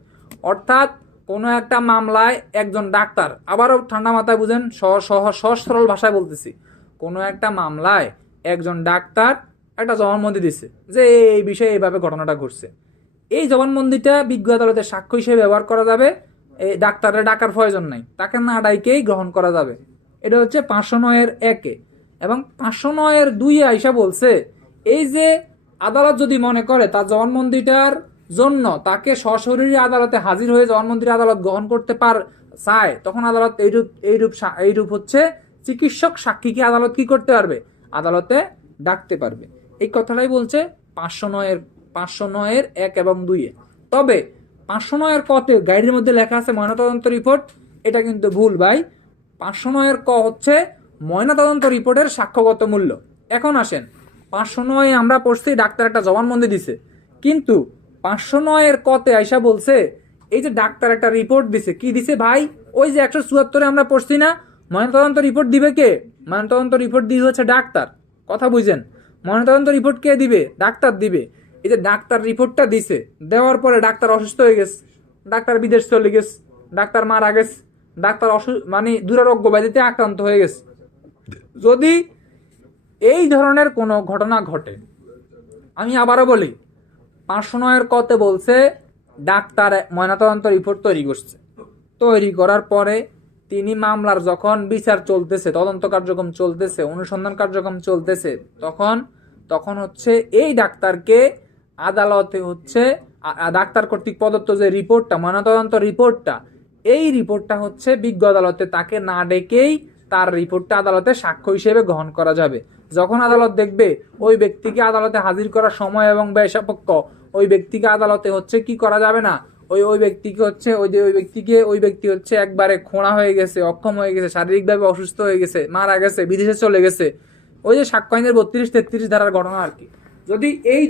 অর্থাৎ কোনো একটা মামলায় একজন ডাক্তার, আবারও ঠান্ডা মাথায় বুঝেন, সহজ সরল ভাষায় বলতেছি, কোনো একটা মামলায় একজন ডাক্তার একটা জবানবন্দি দিচ্ছে যে এই বিষয়ে এইভাবে ঘটনাটা ঘটছে। এই জবানবন্দিটা বিজ্ঞ আদালতের সাক্ষ্য হিসেবে ব্যবহার করা যাবে, এই ডাক্তারের ডাকার প্রয়োজন নাই, তাকে না ডাইকেই গ্রহণ করা যাবে। এটা হচ্ছে 509(1)। এবং 509(2) আইসা বলছে এই যে আদালত যদি মনে করে তার জবানবন্দিটার জন্য তাকে সশরীরে আদালতে হাজির হয়ে জবানবন্দির আদালত গ্রহণ করতে চায়, তখন আদালত এইরূপ হচ্ছে চিকিৎসক সাক্ষীকে আদালত কি করতে পারবে, আদালতে ডাকতে পারবে। এই কথাটাই বলছে 509(1) এবং 2-এ। তবে 509 কতে গাইডের মধ্যে লেখা আছে ময়নাতদন্ত রিপোর্ট, এটা কিন্তু ভুল ভাই। 509 ক হচ্ছে ময়নাতদন্ত রিপোর্টের সাক্ষ্যগত মূল্য। এখন আসেন, 509 আমরা পড়ছি ডাক্তার একটা জবানবন্দি দিছে, কিন্তু 509 কতে আইসা বলছে এই যে ডাক্তার একটা রিপোর্ট দিছে, কি দিছে ভাই, ওই যে 174 আমরা পড়ছি না, ময়নাতদন্ত রিপোর্ট দিবে কে, ময়নাতদন্ত রিপোর্ট দিয়ে হচ্ছে ডাক্তার। কথা বুঝেন, ময়নাতদন্ত রিপোর্ট কে দিবে, ডাক্তার দিবে। এই যে ডাক্তার রিপোর্টটা দিছে, দেওয়ার পরে ডাক্তার অসুস্থ হয়ে গেছে, ডাক্তার বিদেশ চলে গেছে, ডাক্তার মারা গেছে, ডাক্তার মানে দুরারোগ্য ব্যাধিতে আক্রান্ত হয়ে গেছে। যদি এই ধরনের কোনো ঘটনা ঘটে, আমি আবারও বলি 509 কতে বলছে ডাক্তার ময়নাতদন্ত রিপোর্ট তৈরি করছে, তৈরি করার পরে তিনি মামলার যখন বিচার চলতেছে, তদন্ত কার্যক্রম চলতেছে, অনুসন্ধান কার্যক্রম চলতেছে, তখন হচ্ছে এই ডাক্তারকে আদালতে হচ্ছে ডাক্তার কর্তৃক প্রদত্ত যে রিপোর্টটা, ময়নাতদন্ত রিপোর্টটা, এই রিপোর্টটা হচ্ছে বিজ্ঞ আদালতে তাকে না ডেকেই তার রিপোর্টটা আদালতে সাক্ষ্য হিসেবে গ্রহণ করা যাবে। যখন আদালত দেখবে ওই ব্যক্তিকে আদালতে হাজির করার সময় এবং ব্যয় সাপেক্ষ, ওই ব্যক্তিকে আদালতে হচ্ছে কি করা যাবে না, ওই ব্যক্তিকে হচ্ছে ওই ব্যক্তি হচ্ছে একবারে খোঁড়া হয়ে গেছে, অক্ষম হয়ে গেছে, শারীরিকভাবে অসুস্থ হয়ে গেছে, মারা গেছে, বিদেশে চলে গেছে, ওই যে সাক্ষ্য আইনের 32-33 ধারার ঘটনা আর কি। যদি এই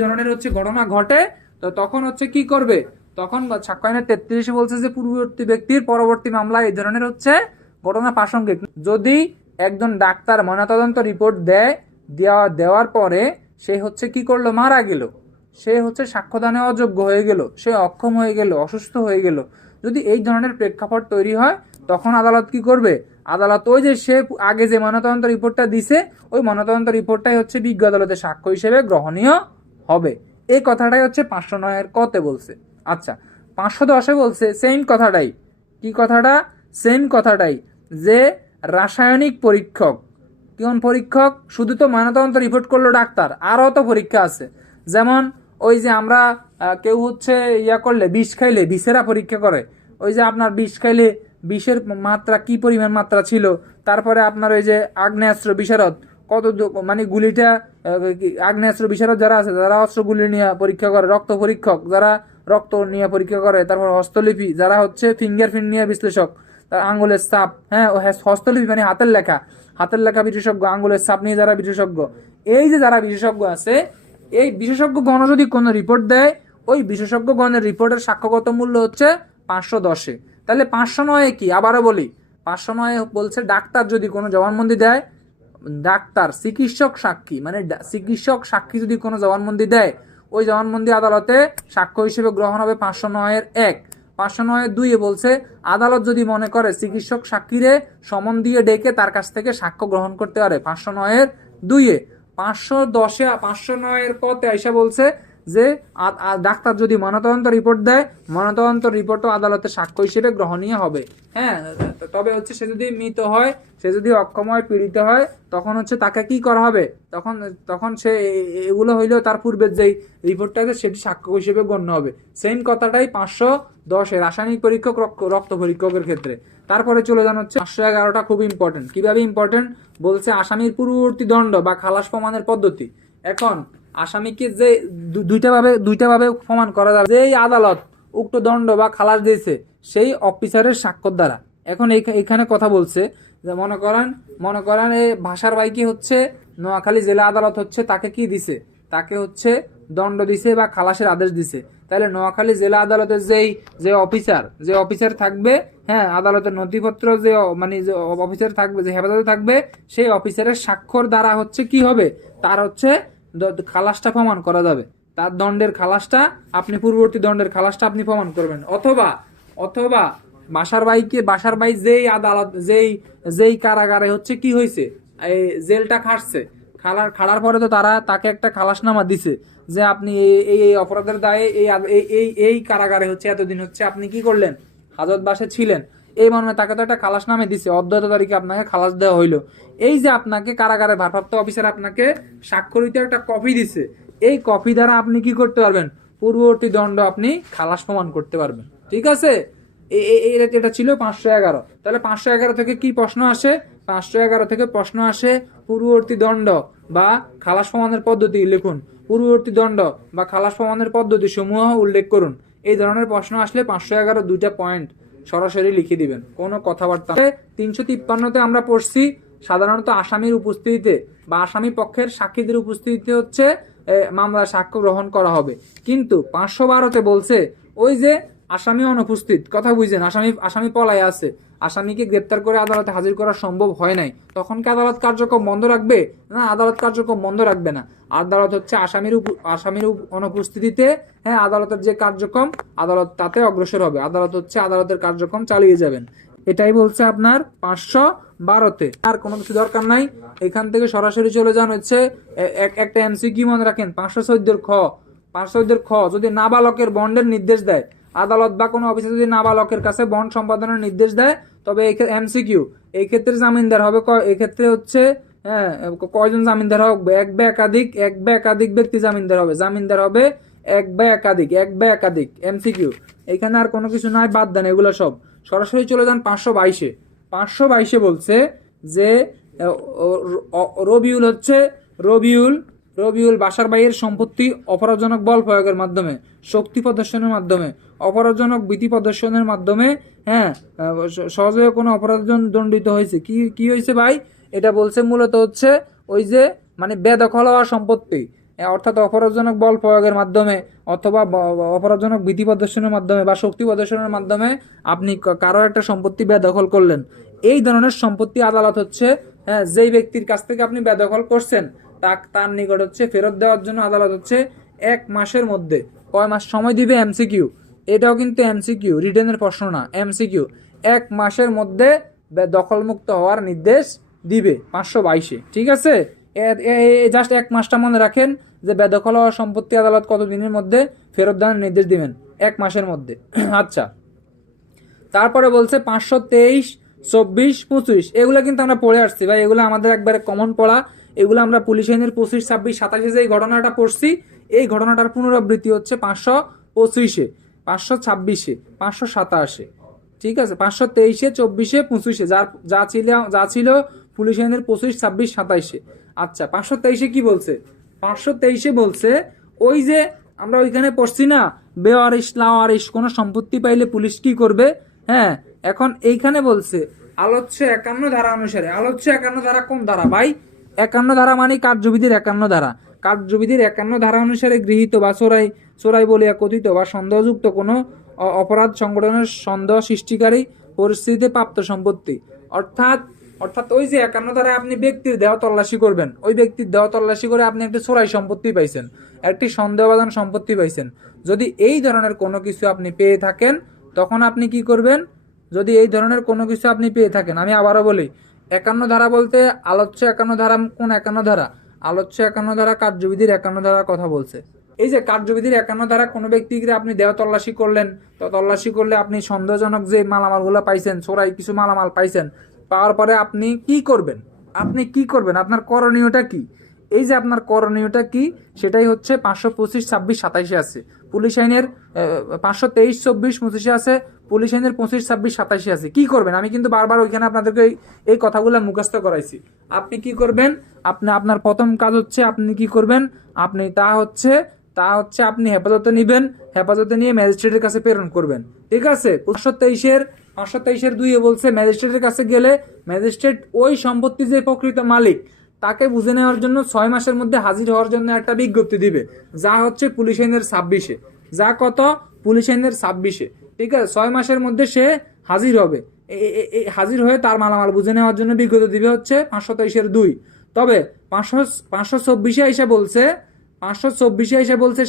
ধরনের হচ্ছে ঘটনা ঘটে, তো তখন হচ্ছে কি করবে, তখন সাক্ষ্য আইনের 33 বলছে যে পূর্ববর্তী ব্যক্তির পরবর্তী মামলায় এই ধরনের হচ্ছে ঘটনা প্রাসঙ্গিক। যদি একজন ডাক্তার ময়নাতদন্ত রিপোর্ট দেওয়ার পরে সে হচ্ছে কি করলো, মারা গেল, সে হচ্ছে সাক্ষ্যদানে অযোগ্য হয়ে গেল, সে অক্ষম হয়ে গেল, অসুস্থ হয়ে গেল, যদি এই ধরনের প্রেক্ষাপট তৈরি হয়, তখন আদালত কি করবে, আদালত ওই যে সে আগে যে ময়নাতদন্ত রিপোর্টটা দিছে, ওই ময়নাতদন্ত রিপোর্টটাই হচ্ছে বিজ্ঞ আদালতের সাক্ষ্য হিসেবে গ্রহণীয় হবে। এই কথাটাই হচ্ছে 509 কতে বলছে। আচ্ছা, 510 বলছে সেম কথাটাই। কি কথাটা, সেম কথাটাই, যে রাসায়নিক পরীক্ষক, কোন পরীক্ষক, শুধু তো ময়নাতদন্ত রিপোর্ট করলো ডাক্তার, আরও তো পরীক্ষা আছে। যেমন ওই যে আমরা কেউ হচ্ছে করলে বিষ খাইলে বিষেরা পরীক্ষা করে, ওই যে আপনার বিষ খাইলে বিষের মাত্রা কি পরিমাণ মাত্রা ছিল, তারপরে আপনার ওই যে আগ্নেয়াস্ত্র বিশারদ কত, মানে গুলিটা আগ্নেয়াস্ত্র বিশারদ যারা আছে যারা অস্ত্র গুলি নিয়ে পরীক্ষা করে, রক্ত পরীক্ষক যারা রক্ত নিয়ে পরীক্ষা করে, তারপর হস্তলিপি যারা হচ্ছে ফিঙ্গারপ্রিন্ট নিয়ে বিশ্লেষক, তার আঙ্গুলের ছাপ, হ্যাঁ হস্তলিপি মানে হাতের লেখা বিশেষজ্ঞ, আঙ্গুলের ছাপ নিয়ে যারা বিশেষজ্ঞ, এই যে যারা বিশেষজ্ঞ আছে, এই বিশেষজ্ঞগণ যদি কোনো রিপোর্ট দেয়, ওই বিশেষজ্ঞগণের রিপোর্টের সাক্ষ্যগত মূল্য হচ্ছে 510। তাহলে 509 কি, আবারও বলি 509 বলছে ডাক্তার যদি কোনো জবানবন্দি দেয়, ডাক্তার চিকিৎসক সাক্ষী মানে চিকিৎসক সাক্ষী যদি কোনো জবানবন্দি দেয়, ওই জবানবন্দি আদালতে সাক্ষ্য হিসেবে গ্রহণ হবে 509-1। 509-2 বলছে আদালত যদি মনে করে চিকিৎসক সাক্ষীরে সমন দিয়ে ডেকে তার কাছ থেকে সাক্ষ্য গ্রহণ করতে পারে 509-2। 510 509 পথে আইসা বলছে যে ডাক্তার যদি ময়নাতদন্ত রিপোর্ট দেয়, ময়নাতদন্ত রিপোর্টও আদালতে সাক্ষ্য হিসেবে গ্রহণীয় হবে। হ্যাঁ, তবে হচ্ছে সে যদি মৃত হয়, সে যদি অক্ষম হয়, পীড়িত হয়, তখন হচ্ছে তাকে কি করা হবে, তখন সে এগুলো হইলেও তার পূর্বের যেই রিপোর্টটা আছে সেটি সাক্ষ্য হিসেবে গণ্য হবে। সেম কথাটাই 510 রাসায়নিক পরীক্ষক রক্ত পরীক্ষকের ক্ষেত্রে। তারপরে চলে যান হচ্ছে 511টা, খুব ইম্পর্টেন্ট। কিভাবে ইম্পর্টেন্ট বলছে আসামির পূর্ববর্তী দণ্ড বা খালাস প্রমাণের পদ্ধতি। এখন আসামিকে যে দুইটা ভাবে প্রমাণ করা যাবে। যেই আদালত উক্ত দণ্ড বা খালাস দিয়েছে সেই অফিসারের স্বাক্ষর দ্বারা। এখন এখানে কথা বলছে যে মনে করেন এই ভাষার ভাইকে হচ্ছে নোয়াখালী জেলা আদালত হচ্ছে তাকে কি দিছে, তাকে হচ্ছে দণ্ড দিছে বা খালাসের আদেশ দিছে। তাহলে নোয়াখালী জেলা আদালতের যে অফিসার থাকবে, হ্যাঁ, আদালতের নথিপত্র যে অফিসার থাকবে, যে হেফাজতে থাকবে, সেই অফিসারের স্বাক্ষর দ্বারা হচ্ছে কি হবে, তার হচ্ছে খালাসটা প্রমাণ করা যাবে। তার দণ্ডের খালাসটা আপনি পূর্ববর্তী দণ্ডের খালাসটা আপনি প্রমাণ করবেন। অথবা বাসার ভাই যেই আদালত যেই কারাগারে হচ্ছে কি হয়েছে, এই জেলটা খাড়ার পরে তো তাকে একটা খালাসনামা দিছে যে আপনি এই অপরাধের দায়ে এই কারাগারে হচ্ছে এতদিন হচ্ছে আপনি কি করলেন, হাজতবাসে ছিলেন, এই মর্মে তাকে তো একটা খালাসনামা দিছে, অদ্বৈত তারিখে আপনাকে খালাস দেওয়া হইলো। এই যে আপনাকে কারাগারে ভারপ্রাপ্ত অফিসার আপনাকে স্বাক্ষরিত একটা কপি দিছে, এই কপি দ্বারা আপনি কি করতে পারবেন, পূর্ববর্তী দণ্ড আপনি খালাস প্রমাণ করতে পারবেন। ঠিক আছে, এটা ছিল 511। তাহলে 511 থেকে কি প্রশ্ন আসে, 511 থেকে প্রশ্ন আসে পূর্ববর্তী দণ্ড বা খালাস প্রমাণের পদ্ধতি লিখুন, পূর্ববর্তী দণ্ড বা খালাস প্রমাণের পদ্ধতি সমূহ উল্লেখ করুন। এই ধরনের প্রশ্ন আসলে 511 দুইটা পয়েন্ট সরাসরি লিখে দিবেন, কোনো কথাবার্তা। 353-তে আমরা পড়ছি সাধারণত আসামির উপস্থিতিতে বা আসামি পক্ষের সাক্ষীদের উপস্থিতিতে হচ্ছে মামলার সাক্ষ্য গ্রহণ করা হবে। কিন্তু 512-তে বলছে ওই যে আসামি অনুপস্থিত, কথা বুঝছেন, আসামি পলায় আছে, আসামিকে গ্রেপ্তার করে আদালতে হাজির করা সম্ভব হয় নাই, তখন কি আদালত কার্যক্রম বন্ধ রাখবে? না, আদালত কার্যক্রম বন্ধ রাখবে না। আদালত হচ্ছে আসামির অনুপস্থিতিতে, হ্যাঁ, আদালতের যে কার্যক্রম আদালত তাতে অগ্রসর হবে, আদালত হচ্ছে আদালতের কার্যক্রম চালিয়ে যাবেন। এটাই বলছে আপনার 512-তে। আর কোনো কিছু দরকার নাই, এখান থেকে সরাসরি চলে যান হচ্ছে একটা এমসিকিউ মনে রাখেন, 514 খ, যদি নাবালকের বন্ডের নির্দেশ দেয় আদালত বা কোনো অফিসার, যদি নাবালকের কাছে বন্ড সম্পাদনের নির্দেশ দেয়, তবে এমসিকিউ এই ক্ষেত্রে জামিনদার হবে এক্ষেত্রে হচ্ছে, হ্যাঁ, কয়জন জামিনদার হবে, এক বা একাধিক ব্যক্তি জামিনদার হবে এক বা একাধিক এমসিকিউ। এখানে আর কোনো কিছু নাই, বাদ দেন এগুলো সব। সরাসরি চলে যান 522-এ বলছে যে রবিউল বাসার ভাইয়ের সম্পত্তি অপরাধজনক বল প্রয়োগের মাধ্যমে, শক্তি প্রদর্শনের মাধ্যমে, অপরাধজনক ভীতি প্রদর্শনের মাধ্যমে, হ্যাঁ, সহজে কোনো অপরাধ দণ্ডিত হয়েছে। কি হয়েছে ভাই, এটা বলছে মূলত হচ্ছে ওই যে মানে বেদখল হওয়া সম্পত্তি, অর্থাৎ অপরাধজনক বল প্রয়োগের মাধ্যমে অথবা অপরাধজনক ভীতি প্রদর্শনের মাধ্যমে বা শক্তি প্রদর্শনের মাধ্যমে আপনি কারো একটা সম্পত্তি বেদখল করলেন। এই ধরনের সম্পত্তি আদালত হচ্ছে, হ্যাঁ, যেই ব্যক্তির কাছ থেকে আপনি বেদখল করছেন তার নিকট হচ্ছে ফেরত দেওয়ার জন্য আদালত হচ্ছে 1 মাসের মধ্যে, কয় মাস সময় দিবে, এমসিকিউ, এটাও কিন্তু এমসিকিউ, রিটেনের প্রশ্ন না, এমসিকিউ, 1 মাসের মধ্যে দখলমুক্ত হওয়ার নির্দেশ দিবে 522-এ। ঠিক আছে, জাস্ট 1 মাসটা মনে রাখেন যে বেদখল হওয়ার সম্পত্তি আদালত কতদিনের মধ্যে ফেরত দেওয়ার নির্দেশ দিবেন, 1 মাসের মধ্যে। আচ্ছা, তারপরে বলছে 523, 24, 25, এগুলো কিন্তু আমরা পড়ে আসছি ভাই, এগুলো আমাদের একবারে কমন পড়া। এগুলো আমরা পুলিশ আইনের 25, 26, 27 যে ঘটনাটা পড়ছি, এই ঘটনাটার পুনরাবৃত্তি হচ্ছে 525-এ, 526-এ, 527-এ। ঠিক আছে, 523-এ, 24-এ, 25-এ যা ছিল পুলিশ আইনের 25, 26, 27-এ। আচ্ছা, 523-এ কি বলছে? 523-এ বলছে ওই যে আমরা ওইখানে পড়ছি না, বেওয়ারিশ লাওয়ারিশ কোনো সম্পত্তি পাইলে পুলিশ কি করবে, হ্যাঁ, এখন এইখানে বলছে আলোচ্য 51 ধারা অনুসারে। আলোচ্য 51 ধারা কোন ধারা ভাই? 51 ধারা মানে কার্যবিধির 51 ধারা। কার্যবিধির 51 ধারা অনুসারে গৃহীত বা চোরাই বলিয়া কথিত বা সন্দেহযুক্ত কোনো অপরাধ সংগঠনের সন্দেহ সৃষ্টিকারী পরিস্থিতিতে প্রাপ্ত সম্পত্তি। অর্থাৎ অর্থাৎ ওই যে 51 ধারায় আপনি ব্যক্তির দেহ তল্লাশি করবেন, ওই ব্যক্তির দেহ তল্লাশি করে আপনি একটি চোরাই সম্পত্তি পাইছেন, একটি সন্দেহভাজন সম্পত্তি পাইছেন। যদি এই ধরনের কোনো কিছু আপনি পেয়ে থাকেন তখন আপনি কি করবেন? যদি এই ধরনের কোনো কিছু আপনি পেয়ে থাকেন, আমি আবারও বলি, 51 ধারা বলতে আলোচ্য 51 ধারা কোন 51 ধারা? আলোচ্য 51 ধারা কার্যবিধির 51 ধারার কথা বলছে। এই যে কার্যবিধির 51 ধারা কোনো ব্যক্তিকে আপনি দেহ তল্লাশি করলেন, তো তল্লাশি করলে আপনি সন্দেহজনক যে মালামালগুলো পাইছেন, চোরাই কিছু মালামাল পাইছেন, পাওয়ার পরে আপনি কি করবেন? আপনি কি করবেন? আপনার করণীয়টা কি? এই যে আপনার করণীয়টা কি, সেটাই হচ্ছে 525, 26, 27 আছে পুলিশ আইনের, 523, 24, 25 আছে পুলিশ আইনের, 25, 26, 27 আছে। কি করবেন? আমি কিন্তু বারবার ওইখানে আপনাদেরকে এই কথাগুলো মুখস্থ করাইছি। আপনি কি করবেন? আপনার প্রথম কাজ হচ্ছে আপনি কি করবেন? আপনি তা হচ্ছে আপনি হেফাজতে নিবেন, হেফাজতে নিয়ে ম্যাজিস্ট্রেটের কাছে প্রেরণ করবেন। ঠিক আছে? 523-এর 2 বলছে ম্যাজিস্ট্রেটের কাছে গেলে ম্যাজিস্ট্রেট ওই সম্পত্তির যে প্রকৃত মালিক তাকে বুঝে নেওয়ার জন্য 6 মাসের মধ্যে হাজির হওয়ার জন্য একটা বিজ্ঞপ্তি দিবে, যা হচ্ছে পুলিশ আইনের 26-এ। যা কত? পুলিশ আইনের 26-এ। ঠিক আছে? 6 মাসের মধ্যে সে হাজির হবে। হাজির হয়ে তার মালামাল বুঝে নেওয়ার জন্য বিজ্ঞপ্তি দিবে হচ্ছে 523-এর 2। তবে 524-এ এসে বলছে, 524-এ এসে বলছে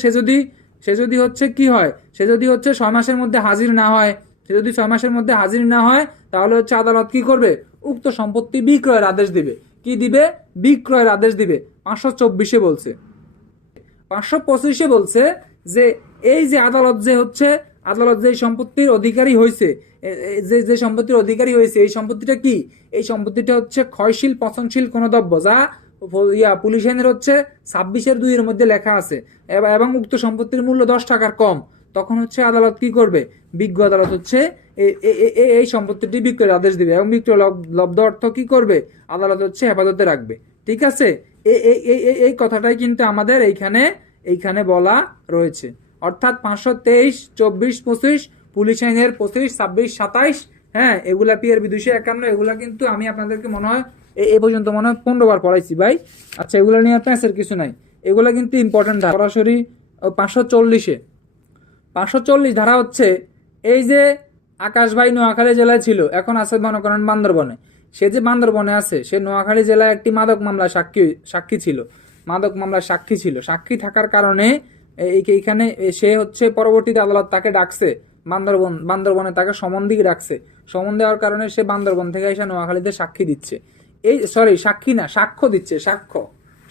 সে যদি হচ্ছে কি হয়, সে যদি হচ্ছে 6 মাসের মধ্যে হাজির না হয়, সে যদি 6 মাসের মধ্যে হাজির না হয়, তাহলে হচ্ছে আদালত কি করবে? উক্ত সম্পত্তি বিক্রয়ের আদেশ দিবে। কি দিবে? বিক্রয়ের আদেশ দিবে। 524-এ বলছে। 525-এ বলছে যে এই যে আদালত যে সম্পত্তির অধিকারী হয়েছে, যে সম্পত্তির অধিকারী হয়েছে, এই সম্পত্তিটা কি? এই সম্পত্তিটা হচ্ছে ক্ষয়শীল, পচনশীল কোনো দ্রব্য, যা পুলিশ আইনের হচ্ছে 26-এর 2-এর মধ্যে লেখা আছে, এবং উক্ত সম্পত্তির মূল্য 10 টাকার কম। তখন হচ্ছে আদালত কি করবে? বিজ্ঞ আদালত হচ্ছে এই সম্পত্তিটি বিক্রয়ের আদেশ দিবে, এবং বিক্রয় লব্ধ অর্থ কি করবে? আদালত হচ্ছে হেফাজতে রাখবে। ঠিক আছে? এই কথাটাই কিন্তু আমাদের এইখানে বলা রয়েছে। অর্থাৎ 523, 24, 25 পুলিশ আইনের 25, 26, 27, হ্যাঁ, এগুলা PRB 251, এগুলা কিন্তু আমি আপনাদেরকে মনে হয় এই পর্যন্ত মনে হয় 15 বার পড়াইছি ভাই। আচ্ছা, এগুলো নিয়ে প্যাঁচের কিছু নাই, এগুলা কিন্তু ইম্পর্টেন্ট ধারা। সরাসরি 540-এ 540 ধারা হচ্ছে এই যে আকাশ ভাই নোয়াখালী জেলায় ছিল, এখন আছে মনে করেন বান্দরবনে। সে যে বান্দরবনে আছে, সে নোয়াখালী জেলায় একটি মাদক মামলায় সাক্ষী ছিল, মাদক মামলার সাক্ষী ছিল। সাক্ষী থাকার কারণে এইখানে সে হচ্ছে পরবর্তীতে আদালত তাকে ডাকছে বান্দরবনে তাকে সমন দিয়ে ডাকছে। সমন দেওয়ার কারণে সে বান্দরবন থেকে এসে নোয়াখালীতে সাক্ষী দিচ্ছে। সাক্ষী না, সাক্ষ্য দিচ্ছে।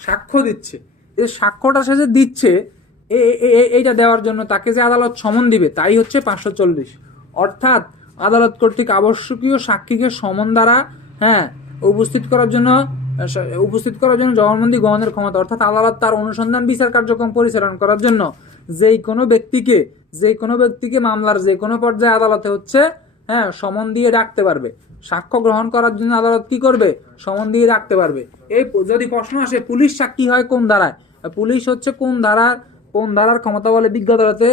সাক্ষ্য দিচ্ছে। এই সাক্ষ্যটা সে যে দিচ্ছে, এইটা দেওয়ার জন্য তাকে যে আদালত সমন দিবে, তাই হচ্ছে 540। অর্থাৎ আদালত কর্তৃক আবশ্যকীয় সাক্ষীকে সমন দ্বারা উপস্থিত করার জন্য জবানবন্দি গ্রহণের ক্ষমতা। অর্থাৎ আদালত তার অনুসন্ধান বিচার কার্যক্রম পরিচালনা করার জন্য যে কোনো ব্যক্তিকে মামলার যে কোনো পর্যায়ে আদালতে হচ্ছে সমন দিয়ে ডাকতে পারবে। সাক্ষ্য গ্রহণ করার জন্য আদালত কি করবে? সমন দিয়ে ডাকতে পারবে। এই যদি প্রশ্ন আসে পুলিশ সাক্ষী হয় কোন ধারায়, পুলিশ হচ্ছে কোন ধারার ক্ষমতা বলে বিজ্ঞ আদালতে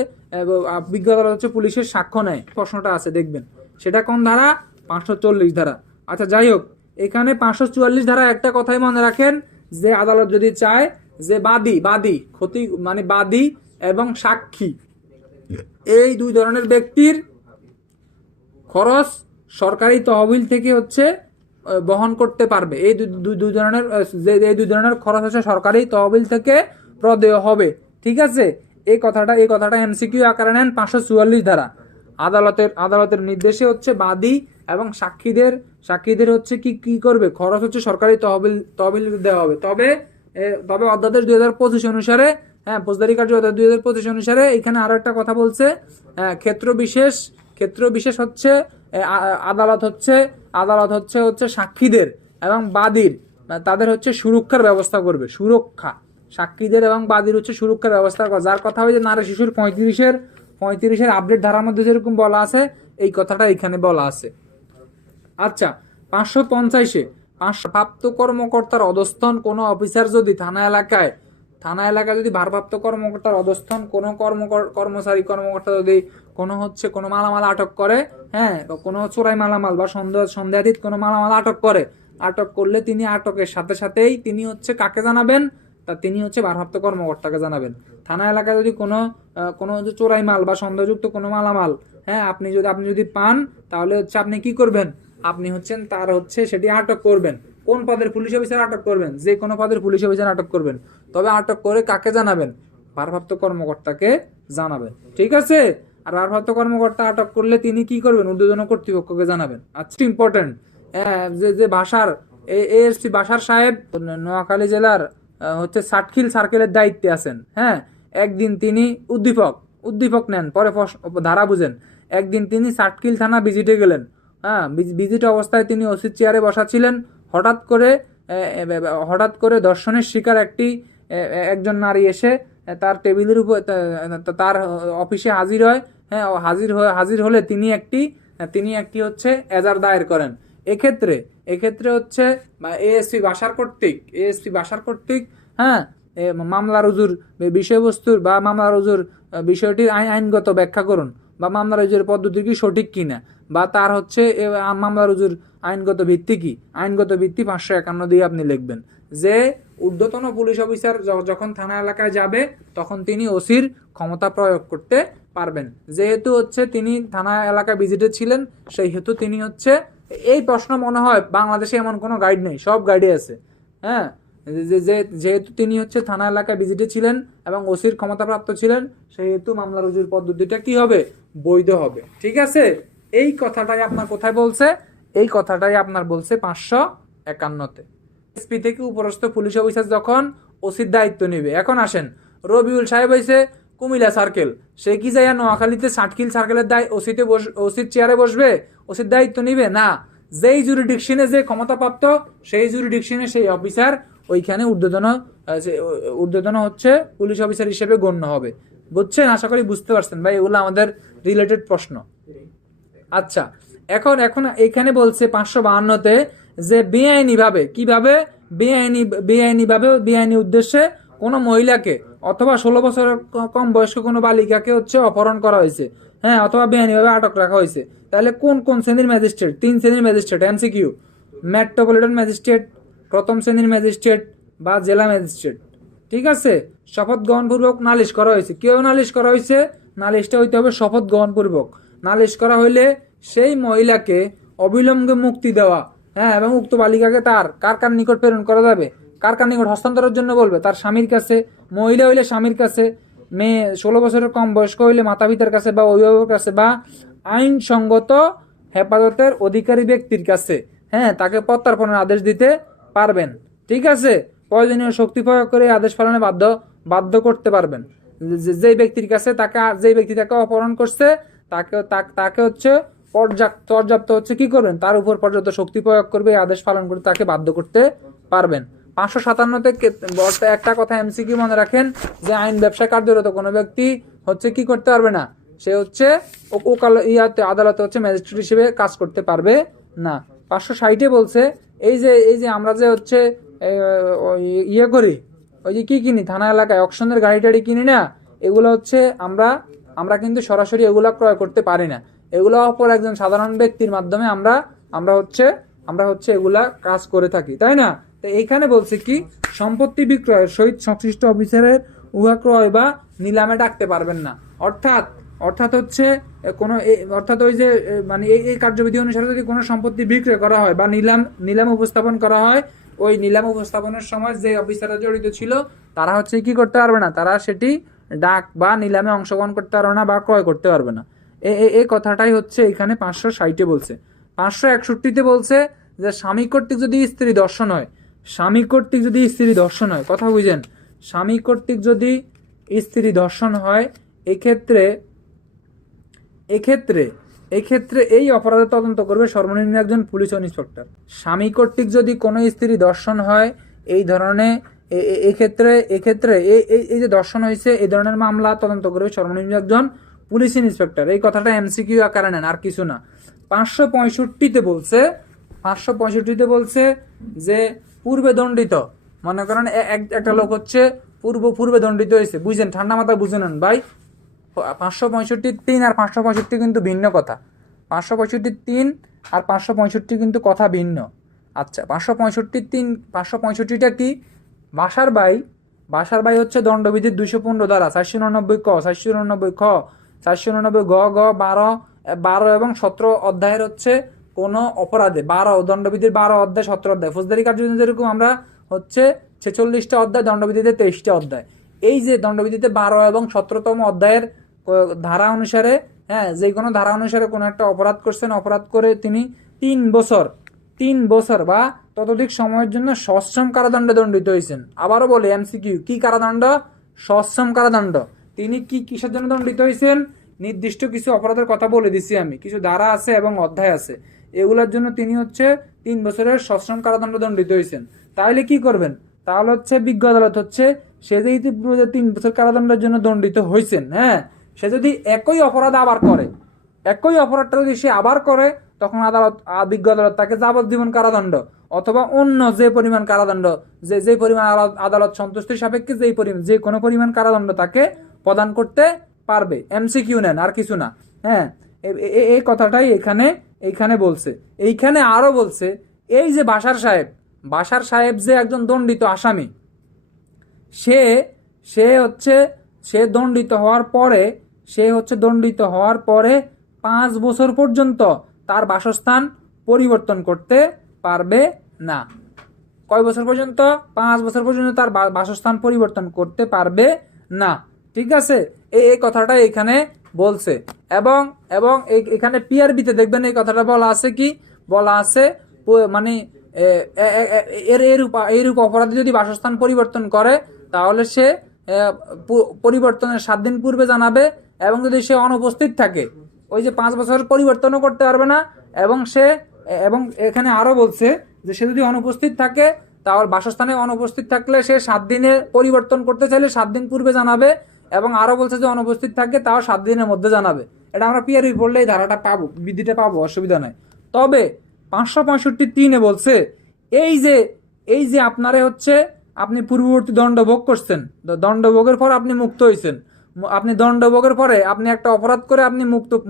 হচ্ছে পুলিশের সাক্ষ্য নেয়, প্রশ্নটা আছে দেখবেন। সেটা কোন ধারা? 540 ধারা। আচ্ছা, যাই হোক, এখানে 544 ধারা একটা কথাই মনে রাখেন, যে আদালত যদি চায় যে বাদী এবং সাক্ষী এই 2 ধরনের ব্যক্তির খরচ সরকারি তহবিল থেকে হচ্ছে বহন করতে পারবে। এই দুই ধরনের খরচ হচ্ছে সরকারি তহবিল থেকে প্রদেয় হবে। ঠিক আছে? এই কথাটা MCQ আকারে নেন। 544 ধারা আদালতের নির্দেশে হচ্ছে বাদী এবং সাক্ষীদের হচ্ছে কি করবে? খরচ হচ্ছে সরকারি তহবিল দেওয়া হবে। তবে অধ্যাদেশ 2025 অনুসারে, ফৌজদারি কার্য অধ্যাদেশ 2025 অনুসারে এখানে আরো একটা কথা বলছে, ক্ষেত্র বিশেষ হচ্ছে আদালত হচ্ছে সাক্ষীদের এবং বাদীর তাদের হচ্ছে সুরক্ষার ব্যবস্থা করবে। সাক্ষীদের এবং বাদীর হচ্ছে সুরক্ষার ব্যবস্থা করা, যার কথা হয় যে নারী শিশুর 35-এর আপডেট ধারার মধ্যে যেরকম বলা আছে, এই কথাটা এখানে বলা আছে। আচ্ছা, 550-এ ভারপ্রাপ্ত কর্মকর্তার অধস্তন কোনো অফিসার যদি থানা এলাকায় যদি ভারপ্রাপ্ত কর্মকর্তার অধস্তন কোনো কর্মকর্তা যদি কোনো মালামাল আটক করে, কোনো চোরাই মালামাল বা সন্দেহাতীত কোনো মালামাল আটক করলে তিনি আটকের সাথে সাথেই তিনি হচ্ছে কাকে জানাবেন? তিনি হচ্ছে ভারপ্রাপ্ত কর্মকর্তাকে জানাবেন। থানা এলাকায় যদি কোনো চোরাই মাল বা সন্দেহযুক্ত কোনো মালামাল হ্যাঁ, আপনি যদি পান তাহলে হচ্ছে আপনি কি করবেন, আপনি হচ্ছেন তার হচ্ছে সেটি আটক করবেন। কোন পদের পুলিশ অফিসার আটক করবেন? যে কোনো পদের পুলিশ অফিসার আটক করবেন। তবে আটক করে কাকে জানাবেন? ভারপ্রাপ্ত কর্মকর্তাকে জানাবেন, ঠিক আছে? আর ভারপ্রাপ্ত কর্মকর্তা আটক করলে তিনি কি করবেন? ঊর্ধ্বতন কর্তৃপক্ষকে জানাবেন। আচ্ছা, ইম্পর্টেন্ট, যে ভাষার এএসপি বাশার সাহেব নোয়াখালী জেলার হচ্ছে সাতখিল সার্কেলের দায়িত্বে আছেন। হ্যাঁ, একদিন তিনি উদ্দীপক নেন, পরে ধারা বুঝেন। একদিন তিনি সাতখিল থানা ভিজিটে গেলেন। হ্যাঁ, ভিজিট অবস্থায় তিনি ওসির চেয়ারে বসা ছিলেন। হঠাৎ করে দর্শনের শিকার একজন নারী এসে তার টেবিলের উপর তার অফিসে হাজির হয়। হ্যাঁ, হাজির হলে তিনি একটি হচ্ছে এজাহার দায়ের করেন। এক্ষেত্রে হচ্ছে এএসপি বাসার কর্তৃক হ্যাঁ, মামলা রুজুর বিষয়বস্তুর বা মামলা রুজুর বিষয়টির আইনগত ব্যাখ্যা করুন, বা মামলা রুজুর পদ্ধতি কি সঠিক কিনা, বা তার হচ্ছে মামলা রুজুর আইনগত ভিত্তি কি। আইনগত ভিত্তি 551 দিয়ে আপনি লিখবেন যে ঊর্ধ্বতন পুলিশ অফিসার যখন থানা এলাকায় যাবে তখন তিনি ওসির ক্ষমতা প্রয়োগ করতে পারবেন। যেহেতু হচ্ছে তিনি থানা এলাকায় ভিজিটে ছিলেন, সেই হেতু তিনি হচ্ছে, এই প্রশ্ন মনে হয় বাংলাদেশে এমন কোনো গাইড নেই, সব গাইডে আছে। হ্যাঁ, যেহেতু তিনি হচ্ছে থানা এলাকায় ভিজিটে ছিলেন এবং ওসির ক্ষমতাপ্রাপ্ত ছিলেন, সেহেতু মামলা রুজুর পদ্ধতিটা কি হবে? বৈধ হবে, ঠিক আছে? এই কথাটাই আপনার কোথায় বলছে? এই কথাটাই আপনার বলছে 551-তে। এসপি থেকে উপরস্থ পুলিশ অফিসার যখন ওসির দায়িত্ব নেবে। এখন আসেন, রবিউল সাহেব হয়েছে কুমিল্লা সার্কেল, সে কি যায় নোয়াখালীতে সাতখিল সার্কেলের ওসির চেয়ারে বসবে? ওসির দায়িত্ব নিবে না। যেই জুরিডিকশনে যে ক্ষমতাপ্রাপ্ত, সেই জুরিডিকশনে সেই অফিসার ওইখানে ঊর্ধ্বতন হচ্ছে পুলিশ অফিসার হিসেবে গণ্য হবে। বুঝছেন? আশা করি বুঝতে পারছেন ভাই, এগুলো আমাদের রিলেটেড প্রশ্ন। আচ্ছা, এখন এখানে বলছে 552-তে যে বেআইনি উদ্দেশ্যে কোনো মহিলাকে অথবা 16 বছরের কম বয়স্ক কোনো বালিকাকে হচ্ছে অপহরণ করা হয়েছে, হ্যাঁ, অথবা বেআইনিভাবে আটক রাখা হয়েছে। তাহলে কোন শ্রেণীর ম্যাজিস্ট্রেট? 3 শ্রেণীর ম্যাজিস্ট্রেট। এমসিকিউ, মেট্রোপলিটন ম্যাজিস্ট্রেট, প্রথম শ্রেণীর ম্যাজিস্ট্রেট বা জেলা ম্যাজিস্ট্রেট, ঠিক আছে? শপথ গ্রহণপূর্বক নালিশ করা হয়েছে। কেউ নালিশ করা হয়েছে? নালিশটা হইতে হবে শপথ গ্রহণপূর্বক। নালিশ করা হইলে সেই মহিলাকে অবিলম্বে মুক্তি দেওয়া, হ্যাঁ, এবং উক্ত বালিকাকে কার নিকট প্রেরণ করা যাবে? কার নিকট হস্তান্তরের জন্য বলবে? তার স্বামীর কাছে। মহিলা হইলে স্বামীর কাছে, মেয়ে 16 বছরের কম বয়স্ক হইলে মাতা পিতার কাছে বা অভিভাবকের কাছে, বা আইনসঙ্গত হেফাজতের অধিকারী ব্যক্তির কাছে। হ্যাঁ, তাকে প্রত্যর্পণের আদেশ দিতে পারবেন, ঠিক আছে? প্রয়োজনীয় শক্তি প্রয়োগ করে আদেশ পালনে বাধ্য করতে পারবেন। যে ব্যক্তির কাছে যেই ব্যক্তি তাকে অপহরণ করছে তাকে হচ্ছে পর্যাপ্ত হচ্ছে কি করবেন? তার উপর পর্যাপ্ত শক্তি প্রয়োগ করবে, আদেশ পালন করে তাকে বাধ্য করতে পারবেন। 557-তে একটা কথা এমসিকিউ মনে রাখেন যে আইন ব্যবসায় কার্যরত কোনো ব্যক্তি হচ্ছে কি করতে পারবে না, সে হচ্ছে আদালতে হচ্ছে ম্যাজিস্ট্রেট হিসেবে কাজ করতে পারবে না। 560-এ বলছে এই যে আমরা যে হচ্ছে করি, ওই যে কি কিনি থানা এলাকায়, অকশনের গাড়ি টাড়ি কিনি না, এগুলো হচ্ছে আমরা কিন্তু সরাসরি এগুলা ক্রয় করতে পারি না। এগুলো অপর একজন সাধারণ ব্যক্তির মাধ্যমে আমরা হচ্ছে এগুলা কাজ করে থাকি, তাই না? তো এইখানে বলছে কি, সম্পত্তি বিক্রয়ের সহিত সংশ্লিষ্ট অফিসারের উহা ক্রয় বা নিলামে ডাকতে পারবেন না। অর্থাৎ হচ্ছে অর্থাৎ ওই যে মানে এই কার্যবিধি অনুসারে যদি কোনো সম্পত্তি বিক্রয় করা হয় বা নিলাম উপস্থাপন করা হয়, ওই নিলাম উপস্থাপনের সময় যে অফিসাররা জড়িত ছিল তারা হচ্ছে কি করতে পারবে না, তারা সেটি ডাক বা নিলামে অংশগ্রহণ করতে পারবে না বা ক্রয় করতে পারবে না। এই কথাটাই হচ্ছে এখানে 560-এ বলছে। 561-তে বলছে যে স্বামী কর্তৃক যদি স্ত্রী দর্শন হয়, কথা বুঝেন, স্বামী কর্তৃক যদি স্ত্রী দর্শন হয়, এক্ষেত্রে এই অপরাধের তদন্ত করবে সর্বনিম্ন একজন পুলিশ ইন্সপেক্টর। স্বামী কর্তৃক যদি কোনো স্ত্রী দর্শন হয়, এই ধরনের এক্ষেত্রে এই যে দর্শন হয়েছে, এই ধরনের মামলা তদন্ত করবে সর্বনিম্ন একজন পুলিশ ইন্সপেক্টর। এই কথাটা এমসিকিউ আকারে নেন, আর কিছু না। 565-তে বলছে যে পূর্বে দণ্ডিত, মনে করেন একটা লোক হচ্ছে পূর্বে দণ্ডিত হয়েছে, বুঝেন, ঠান্ডা মাথা বুঝে নেন ভাই। 565-3 আর 565 কিন্তু ভিন্ন কথা। 565-3 আর 565 কিন্তু কথা ভিন্ন। আচ্ছা, 565-3 কি? বাসার ভাই হচ্ছে দণ্ডবিধির 215 ধারা 499 ক, 499 খ, 499 গ, 12 12 এবং 17 অধ্যায়ের হচ্ছে কোন অপরাধে 12 দণ্ডবিধির 12 অধ্যায় 17 অধ্যায়, ফৌজদারি কার্যবিধি যেরকম আমরা হচ্ছে 46টা অধ্যায়, দণ্ডবিধিতে 23টা অধ্যায়। এই যে দণ্ডবিধিতে 12 এবং 17তম অধ্যায়ের ধারা অনুসারে, হ্যাঁ, যে কোনো ধারা অনুসারে কোনো একটা অপরাধ করছেন, অপরাধ করে তিনি 3 বছর বা ততোধিক সময়ের জন্য সশ্রম কারাদণ্ডে দণ্ডিত হয়েছেন। আবারও বলে এমসিকিউ, কি কারাদণ্ড? সশ্রম কারাদণ্ড। তিনি কিসের জন্য দণ্ডিত হয়েছেন? নির্দিষ্ট কিছু অপরাধের কথা বলে দিছি আমি, কিছু ধারা আছে এবং অধ্যায় আছে, এগুলোর জন্য তিনি হচ্ছে 3 বছরের সশ্রম কারাদণ্ড দণ্ডিত হয়েছেন। তাহলে কি করবেন? তাহলে হচ্ছে বিজ্ঞ আদালত হচ্ছে সে যে ইতিপূর্বে 3 বছর কারাদণ্ডের জন্য দণ্ডিত হয়েছেন, হ্যাঁ, সে যদি একই অপরাধ আবার করে, একই অপরাধটা যদি সে আবার করে, তখন বিজ্ঞ আদালত তাকে যাবজ্জীবন কারাদণ্ড অথবা অন্য যে পরিমাণ কারাদণ্ড, যে পরিমাণ আদালত সন্তুষ্টির সাপেক্ষে যে কোনো পরিমাণ কারাদণ্ড তাকে প্রদান করতে পারবে। এমসিকিউ নেন, আর কিছু না। হ্যাঁ, এই কথাটাই এইখানে বলছে। এইখানে আরো বলছে, এই যে বাশার সাহেব যে একজন দণ্ডিত আসামি, সে দণ্ডিত হওয়ার পরে 5 বছর পর্যন্ত তার বাসস্থান পরিবর্তন করতে পারবে না। কয় বছর পর্যন্ত? 5 বছর পর্যন্ত তার বাসস্থান পরিবর্তন করতে পারবে না। ঠিক আছে, এই কথাটা এখানে বলছে। এবং এখানে পিআরবিতে দেখবেন এই কথাটা বলা আছে, কি বলা আছে, মানে এরূপ অপরাধী যদি বাসস্থান পরিবর্তন করে, তাহলে সে পরিবর্তনের 7 দিন পূর্বে জানাবে। এবং যদি সে অনুপস্থিত থাকে, ওই যে 5 বছর পরিবর্তনও করতে পারবে না। এবং এখানে আরো বলছে যে সে যদি অনুপস্থিত থাকে, তাহলে বাসস্থানে অনুপস্থিত থাকলে সে 7 দিনে পরিবর্তন করতে চাইলে 7 দিন পূর্বে জানাবে। এবং আরো বলছে যে অনুপস্থিত থাকে তাও 7 দিনের মধ্যে জানাবে। এটা আমরা পিআরবি পড়লে এই ধারাটা পাবো, বিধিটা পাবো, অসুবিধা নাই। তবে 565(3) বলছে, এই যে আপনারে হচ্ছে আপনি পূর্ববর্তী দণ্ডভোগ করছেন, দণ্ডভোগের পর আপনি মুক্ত হয়েছেন, আপনি দণ্ডভোগের পরে আপনি একটা অপরাধ করে আপনি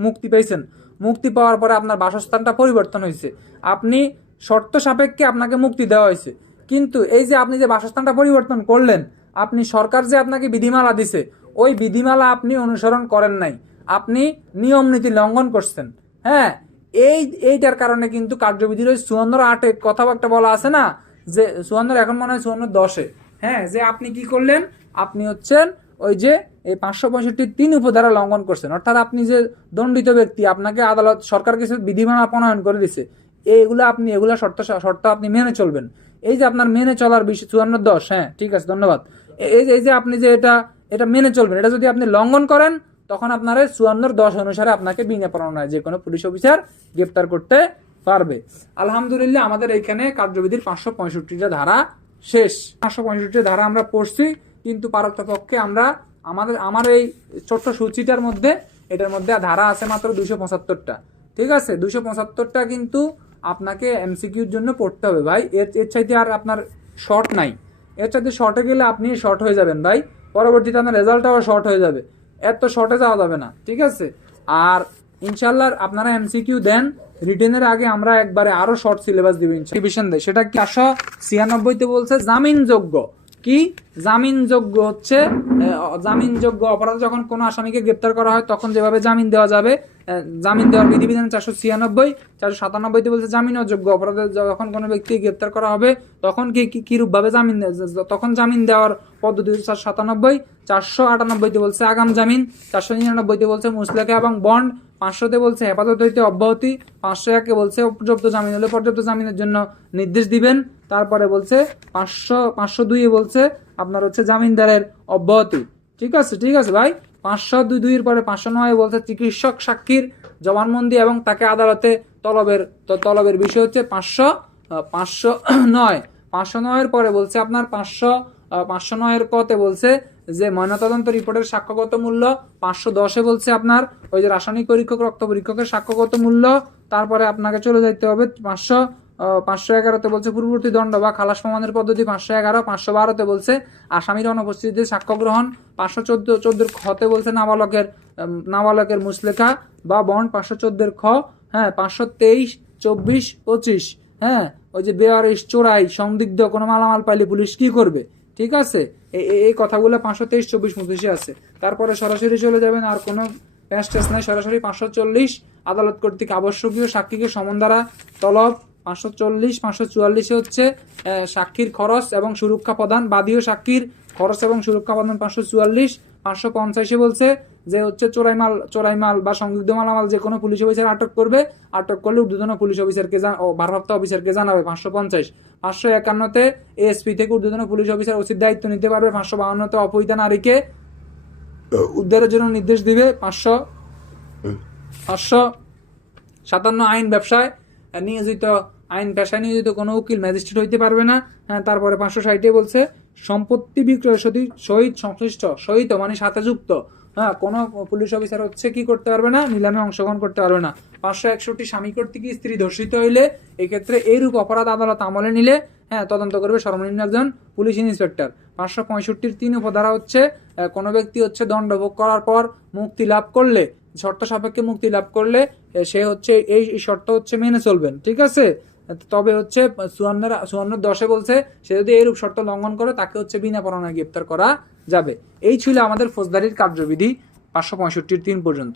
মুক্তি পেয়েছেন, মুক্তি পাওয়ার পরে আপনার বাসস্থানটা পরিবর্তন হয়েছে, আপনি শর্ত সাপেক্ষে আপনাকে মুক্তি দেওয়া হয়েছে। কিন্তু এই যে আপনি যে বাসস্থানটা পরিবর্তন করলেন, আপনি সরকার যে আপনাকে বিধিমালা দিছে, ওই বিধিমালা আপনি অনুসরণ করেন নাই, আপনি নিয়ম নীতি লঙ্ঘন করছেন। হ্যাঁ, এইটার কারণে কিন্তু কার্যবিধির ওই 54(8) কথাবার্তা বলা আছে না, যে 54, এখন মনে হয় 54(10)-এ, হ্যাঁ, যে আপনি কি করলেন, আপনি হচ্ছেন ওই যে এই 565(3) উপধারা লঙ্ঘন করছেন। অর্থাৎ আপনি যে দণ্ডিত ব্যক্তি, আপনাকে আদালত সরকার কিছু বিধিমালা প্রণয়ন করে দিছে, এগুলা শর্ত আপনি মেনে চলবেন। এই যে আপনার মেনে চলার বিষয় 54(10), হ্যাঁ ঠিক আছে, ধন্যবাদ। এই যে আপনি যে এটা মেনে চলবেন, এটা যদি আপনি লঙ্ঘন করেন, তখন আপনার 54(10) অনুসারে আপনাকে বিনা পরোয়ানায় যে কোনো পুলিশ অফিসার গ্রেপ্তার করতে পারবে। আলহামদুলিল্লাহ, আমাদের এইখানে কার্যবিধির 565টা ধারা শেষ। 565 ধারা আমরা পড়ছি, কিন্তু পারতপক্ষে আমার এই ছোট্ট সূচিটার মধ্যে, এটার মধ্যে ধারা আছে মাত্র 275টা। ঠিক আছে, 275টা কিন্তু আপনাকে এমসিকিউর জন্য পড়তে হবে ভাই। এর চাইতে আর আপনার শর্ট নাই। এর চাইতে শর্টে গেলে আপনি শর্ট হয়ে যাবেন ভাই, পরবর্তীতে আপনার রেজাল্টটাও শর্ট হয়ে যাবে, এত শর্টে যাওয়া যাবে না। ঠিক আছে, আর ইনশাল্লাহ আপনারা এমসিকিউ দেন, রিটেনের আগে আমরা একবারে আরো শর্ট সিলেবাস দিব রিভিশন দেয়। সেটা কি 496-তে বলছে জামিনযোগ্য, কি জামিনযোগ্য হচ্ছে জামিনযোগ্য অপরাধ যখন কোনো আসামিকে গ্রেপ্তার করা হয়, তখন যেভাবে জামিন দেওয়া যাবে, জামিন দেওয়ার বিধিবিধান 496, 497-তে বলছে জামিনযোগ্য অপরাধে যখন কোনো ব্যক্তি গ্রেপ্তার করা হবে, তখন কি রূপভাবে তখন জামিন দেওয়ার পদ্ধতি 497, 498-তে বলছে আগাম জামিন, 499-তে বলছে মুসলেখা এবং বন্ড, 500-তে বলছে হেফাজত হইতে অব্যাহতি, 501-এ বলছে পর্যাপ্ত জামিন হলে পর্যাপ্ত জামিনের জন্য নির্দেশ দিবেন। তারপরে বলছে 502-এ বলছে আপনার হচ্ছে জামিনদারের অব্যাহতি। ঠিক আছে ভাই। 502-এর পরে 509-এ বলছে চিকিৎসক সাক্ষীর জবানবন্দি এবং তাকে আদালতে তলবের বিষয় হচ্ছে 509। 509-এর পরে বলছে আপনার 509-এর কতে বলছে যে ময়নাতদন্ত রিপোর্টের সাক্ষ্যগত মূল্য। 510-এ বলছে আপনার ওই যে রাসায়নিক পরীক্ষক, রক্ত পরীক্ষকের সাক্ষ্যগত মূল্য। তারপরে আপনাকে চলে যেতে হবে 511-তে বলছে পূর্ববর্তী দণ্ড বা খালাস প্রমাণের পদ্ধতি। 511, 512-তে বলছে আসামির অনুপস্থিতিতে সাক্ষ্য গ্রহণ। 514-এর খতে বলছে নাবালকের মুসলেখা বা বন্ড। 514-এর খ, হ্যাঁ। 523, 24, 25, হ্যাঁ, ওই যে বেয়ারিশ চোরাই সন্দিগ্ধ কোনো মালামাল পাইলে পুলিশ কি করবে। ঠিক আছে, এই কথাগুলো 523, 24, 25-এ আছে। তারপরে সরাসরি চলে যাবেন, আর কোনো প্যাঁচ নাই, সরাসরি 540 আদালত কর্তৃক আবশ্যকীয় সাক্ষীকে সমন দ্বারা তলব। 540 544 হচ্ছে সাক্ষীর খরচ এবং সুরক্ষা প্রদান, বাদী ও সাক্ষীর খরচ এবং সুরক্ষা প্রদান 544। 550 বলছে যে হচ্ছে চোরাই মাল বা সংযুক্ত মালামাল যে কোনো পুলিশ অফিসার আটক করবে, আটক করলে ঊর্ধ্বতন পুলিশ অফিসারকে ভারপ্রাপ্ত অফিসারকে জানাবে। 550। 551-তে এএসপি থেকে ঊর্ধ্বতন পুলিশ অফিসার ওসির দায়িত্ব নিতে পারবে। 552-তে অপহৃতা নারীকে উদ্ধারের জন্য নির্দেশ দিবে। 557 আইন ব্যবসায় নিয়োজিত পেশায় নিয়োজিত কোনো উকিল ম্যাজিস্ট্রেট হইতে পারবে না। তারপরে 560 বলছে সম্পত্তি বিক্রয়ের সহিত সংশ্লিষ্ট, সহিত মানে সাথে যুক্ত কোনো পুলিশ অফিসার হচ্ছে কি করতে পারবে না, নিলামে অংশগ্রহণ করতে পারবে না। 561 স্বামী কর্তৃক স্ত্রী ধর্ষিত হইলে এক্ষেত্রে এইরূপ অপরাধ আদালত আমলে নিলে তদন্ত করবে সর্বনিম্ন একজন পুলিশ ইন্সপেক্টর। 565-র 3 উপধারা হচ্ছে কোনো ব্যক্তি হচ্ছে দণ্ড ভোগ করার পর মুক্তি লাভ করলে, শর্ত সাপেক্ষে মুক্তি লাভ করলে সে হচ্ছে এই শর্ত হচ্ছে মেনে চলবেন, ঠিক আছে। তবে হচ্ছে 54-10 বলছে সে যদি এইরূপ শর্ত লঙ্ঘন করে তাকে হচ্ছে বিনা পরোয়ানায় গ্রেপ্তার করা যাবে। এই ছিল আমাদের ফৌজদারির কার্যবিধি 565-3 পর্যন্ত।